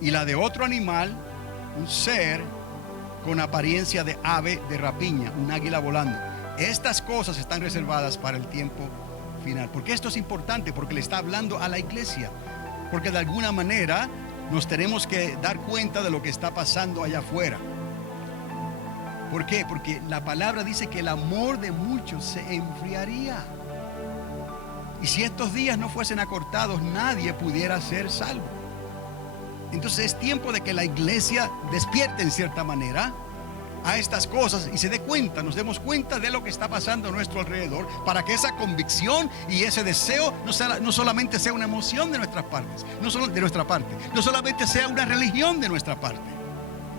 y la de otro animal, un ser con apariencia de ave de rapiña, un águila volando. Estas cosas están reservadas para el tiempo final. Porque esto es importante, porque le está hablando a la iglesia. Porque de alguna manera nos tenemos que dar cuenta de lo que está pasando allá afuera. ¿Por qué? Porque la palabra dice que el amor de muchos se enfriaría. Y si estos días no fuesen acortados, nadie pudiera ser salvo. Entonces es tiempo de que la iglesia despierte en cierta manera a estas cosas y se dé cuenta, nos demos cuenta de lo que está pasando a nuestro alrededor, para que esa convicción y ese deseo no solamente sea una emoción de nuestras partes, no solamente sea una religión de nuestra parte,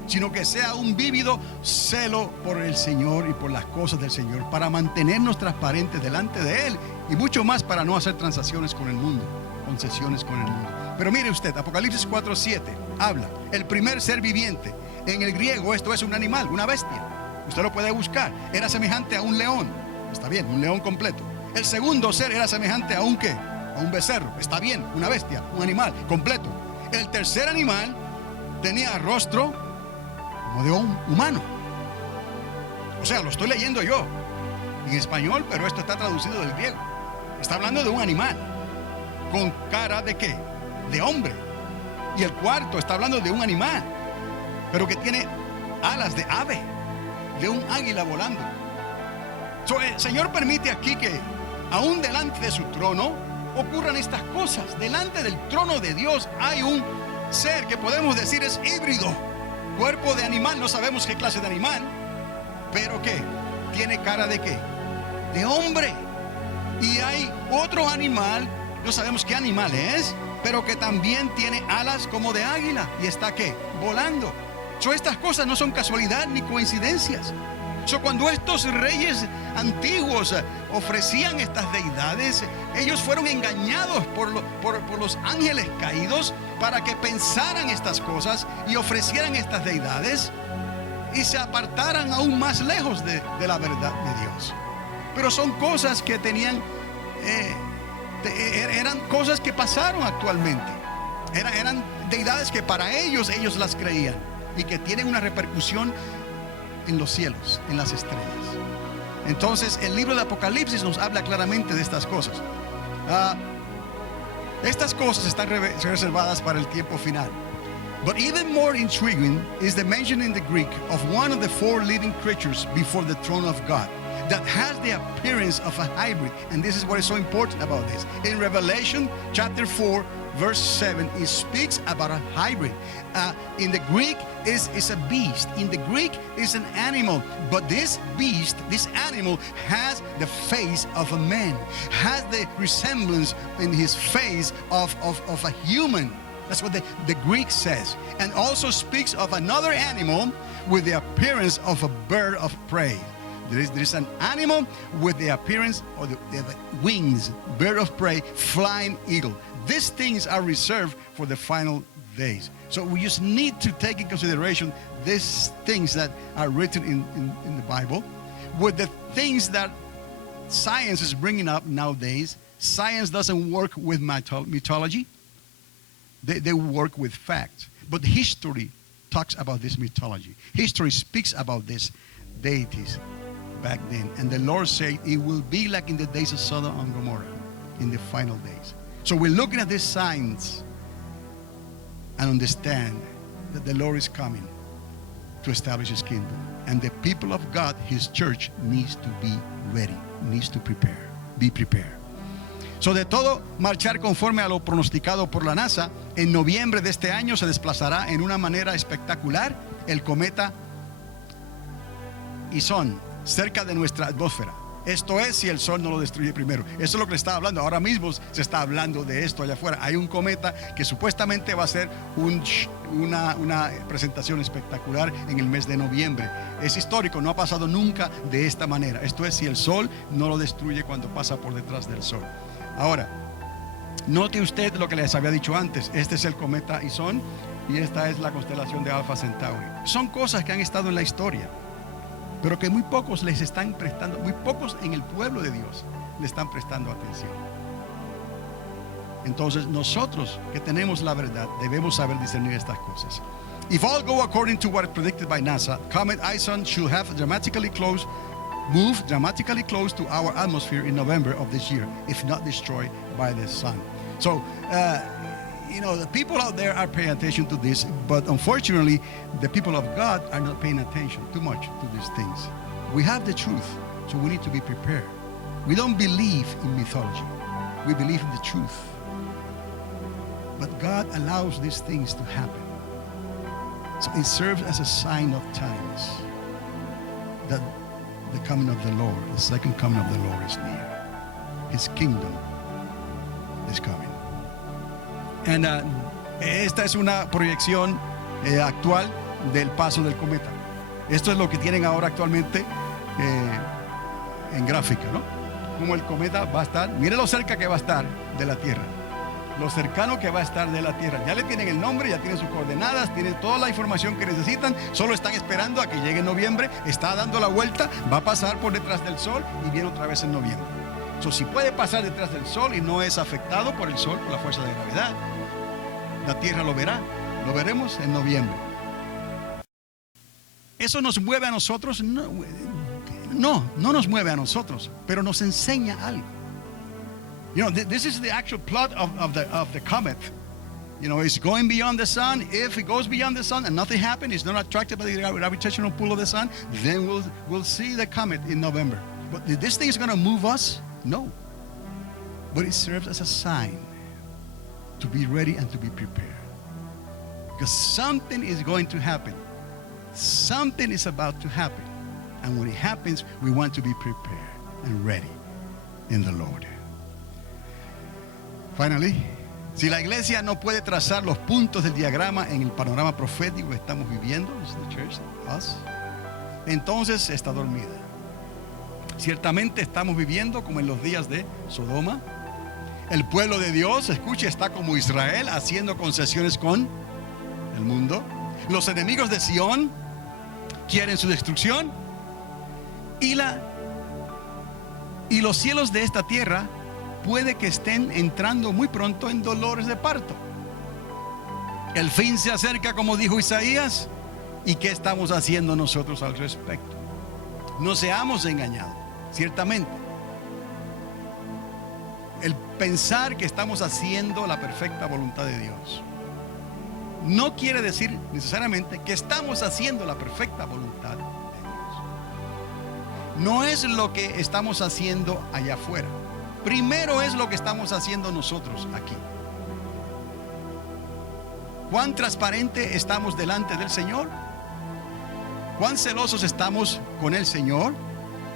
sino que sea un vívido celo por el Señor y por las cosas del Señor, para mantenernos transparentes delante de Él y mucho más para no hacer transacciones con el mundo, concesiones con el mundo. Pero mire usted, Apocalipsis 4:7 habla, el primer ser viviente. En el griego esto es un animal, una bestia. Usted lo puede buscar. Era semejante a un león. Está bien, un león completo. El segundo ser era semejante a un ¿qué? A un becerro. Está bien, una bestia, un animal completo. El tercer animal tenía rostro como de un humano. O sea, lo estoy leyendo yo en español, pero esto está traducido del griego. Está hablando de un animal con cara de ¿qué? De hombre. Y el cuarto está hablando de un animal, pero que tiene alas de ave, de un águila volando. El Señor permite aquí que aún delante de su trono ocurran estas cosas. Delante del trono de Dios hay un ser que podemos decir es híbrido, cuerpo de animal, no sabemos qué clase de animal, pero que tiene cara de ¿qué? De hombre. Y hay otro animal, no sabemos qué animal es, pero que también tiene alas como de águila y está ¿qué? Volando. Estas cosas no son casualidad ni coincidencias. Cuando estos reyes antiguos ofrecían estas deidades, ellos fueron engañados por los ángeles caídos para que pensaran estas cosas y ofrecieran estas deidades y se apartaran aún más lejos de la verdad de Dios. Pero son cosas que tenían, eran cosas que pasaron actualmente. Eran deidades que para ellos las creían y que tienen una repercusión en los cielos, en las estrellas. Entonces el libro de Apocalipsis nos habla claramente de estas cosas. Estas cosas están reservadas para el tiempo final. But even more intriguing is the mention in the Greek of one of the 4 living creatures before the throne of God. that has the appearance of a hybrid. And this is what is so important about this. In Revelation chapter 4, verse 7, it speaks about a hybrid. In the Greek, is a beast. In the Greek, is an animal. But this beast, this animal, has the face of a man, has the resemblance in his face of a human. That's what the Greek says. And also speaks of another animal with the appearance of a bird of prey. There is an animal with the appearance of the wings, bird of prey, flying eagle. These things are reserved for the final days. So we just need to take in consideration these things that are written in the Bible with the things that science is bringing up nowadays. Science doesn't work with mythology. They work with facts. But history talks about this mythology. History speaks about these deities back then. And the Lord said it will be like in the days of Sodom and Gomorrah in the final days. So we're looking at these signs and understand that the Lord is coming to establish his kingdom. And the people of God, his church, needs to be ready, needs to prepare, be prepared. So de todo marchar conforme a lo pronosticado por la NASA, en noviembre de este año se desplazará en una manera espectacular el cometa Ison cerca de nuestra atmósfera. Esto es si el sol no lo destruye primero. Eso es lo que le estaba hablando. Ahora mismo se está hablando de esto allá afuera. Hay un cometa que supuestamente va a ser una presentación espectacular en el mes de noviembre. Es histórico, no ha pasado nunca de esta manera. Esto es si el sol no lo destruye cuando pasa por detrás del sol. Ahora, note usted lo que les había dicho antes. Este es el cometa Ison y esta es la constelación de Alpha Centauri. Son cosas que han estado en la historia, pero que muy pocos les están prestando, muy pocos en el pueblo de Dios le están prestando atención. Entonces nosotros que tenemos la verdad debemos saber discernir estas cosas. If all go according to what predicted by NASA, comet Ison should have moved dramatically close to our atmosphere in November of this year, if not destroyed by the sun. So, the people out there are paying attention to this, but unfortunately, the people of God are not paying attention too much to these things. We have the truth, so we need to be prepared. We don't believe in mythology. We believe in the truth. But God allows these things to happen. So it serves as a sign of times that the coming of the Lord, the second coming of the Lord is near. His kingdom is coming. And esta es una proyección actual del paso del cometa. Esto es lo que tienen ahora actualmente en gráfica, ¿no? Como el cometa va a estar, mire lo cerca que va a estar de la Tierra, lo cercano que va a estar de la Tierra. Ya le tienen el nombre, ya tienen sus coordenadas, tienen toda la información que necesitan, solo están esperando a que llegue noviembre, está dando la vuelta, va a pasar por detrás del Sol y viene otra vez en noviembre. Si puede pasar detrás del Sol y no es afectado por el Sol, por la fuerza de gravedad, la Tierra lo verá, lo veremos en noviembre. ¿Eso nos mueve a nosotros? No nos mueve a nosotros, pero nos enseña algo. This is the actual plot of the comet. It's going beyond the sun. If it goes beyond the sun and nothing happens, it's not attracted by the gravitational pull of the sun, then we'll see the comet in November. But this thing is going to move us? No. But it serves as a sign to be ready and to be prepared. Because something is going to happen. Something is about to happen. And when it happens, we want to be prepared and ready in the Lord. Finally, si la iglesia no puede trazar los puntos del diagrama en el panorama profético que estamos viviendo, the church, us, entonces está dormida. Ciertamente estamos viviendo como en los días de Sodoma. El pueblo de Dios, escuche, está como Israel haciendo concesiones con el mundo. Los enemigos de Sión quieren su destrucción. Y los cielos de esta tierra puede que estén entrando muy pronto en dolores de parto. El fin se acerca, como dijo Isaías. ¿Y qué estamos haciendo nosotros al respecto? No seamos engañados, ciertamente. El pensar que estamos haciendo la perfecta voluntad de Dios no quiere decir necesariamente que estamos haciendo la perfecta voluntad de Dios. no es lo que estamos haciendo allá afuera. Primero es lo que estamos haciendo nosotros aquí. ¿Cuán transparente estamos delante del Señor? ¿Cuán celosos estamos con el Señor?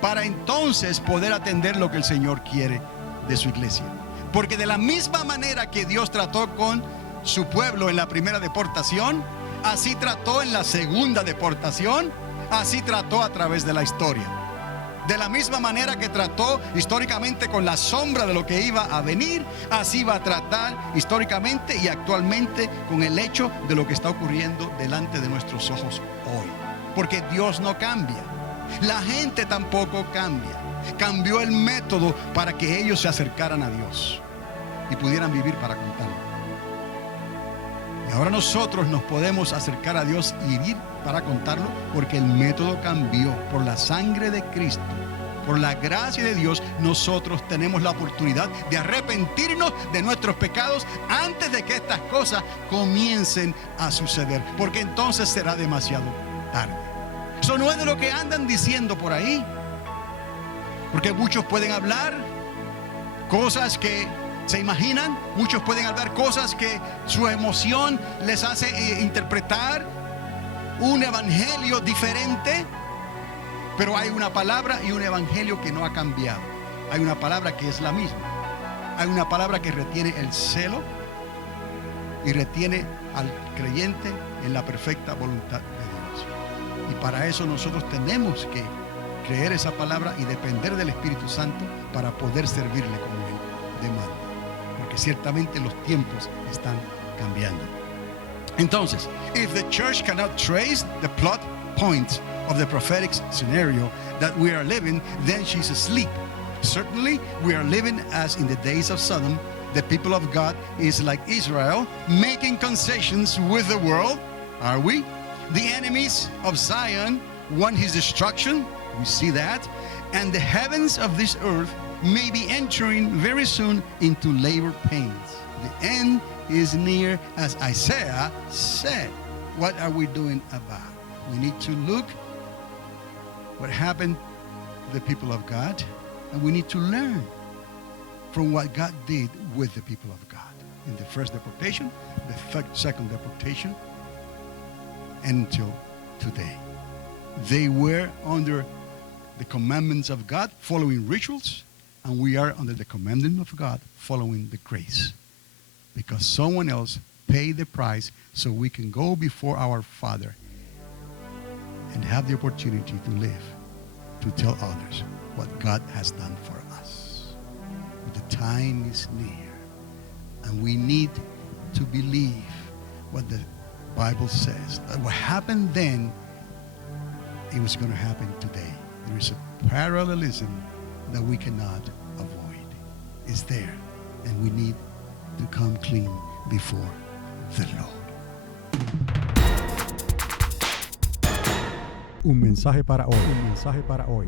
Para entonces poder atender lo que el Señor quiere de su iglesia. Porque de la misma manera que Dios trató con su pueblo en la primera deportación, así trató en la segunda deportación, así trató a través de la historia. De la misma manera que trató históricamente con la sombra de lo que iba a venir, así va a tratar históricamente y actualmente con el hecho de lo que está ocurriendo delante de nuestros ojos hoy. Porque Dios no cambia, la gente tampoco cambia. Cambió el método para que ellos se acercaran a Dios y pudieran vivir para contarlo. Y ahora nosotros nos podemos acercar a Dios y vivir para contarlo porque el método cambió. Por la sangre de Cristo, por la gracia de Dios, nosotros tenemos la oportunidad de arrepentirnos de nuestros pecados antes de que estas cosas comiencen a suceder, porque entonces será demasiado tarde. Eso no es de lo que andan diciendo por ahí, porque muchos pueden hablar cosas que se imaginan, muchos pueden hablar cosas que su emoción les hace interpretar un evangelio diferente, pero hay una palabra y un evangelio que no ha cambiado. Hay una palabra que es la misma. Hay una palabra que retiene el celo y retiene al creyente en la perfecta voluntad de Dios. Y para eso nosotros tenemos que creer esa palabra y depender del Espíritu Santo para poder servirle como Él demanda. Porque ciertamente los tiempos están cambiando. Entonces, if the church cannot trace the plot points of the prophetic scenario that we are living, then she's asleep. Certainly, we are living as in the days of Sodom. The people of God is like Israel, making concessions with the world. Are we? The enemies of Zion want his destruction. We see that. And the heavens of this earth may be entering very soon into labor pains. The end is near, as Isaiah said. What are we doing about it? We need to look what happened to the people of God, and we need to learn from what God did with the people of God in the first deportation, the second deportation, until today. They were under the commandments of God, following rituals, and we are under the commandment of God, following the grace. Because someone else paid the price so we can go before our Father and have the opportunity to live, to tell others what God has done for us. But the time is near, and we need to believe what the Bible says. That what happened then, it was going to happen today. There is a parallelism that we cannot avoid. It's there, and we need to come clean before the Lord. Un mensaje para hoy. Un mensaje para hoy.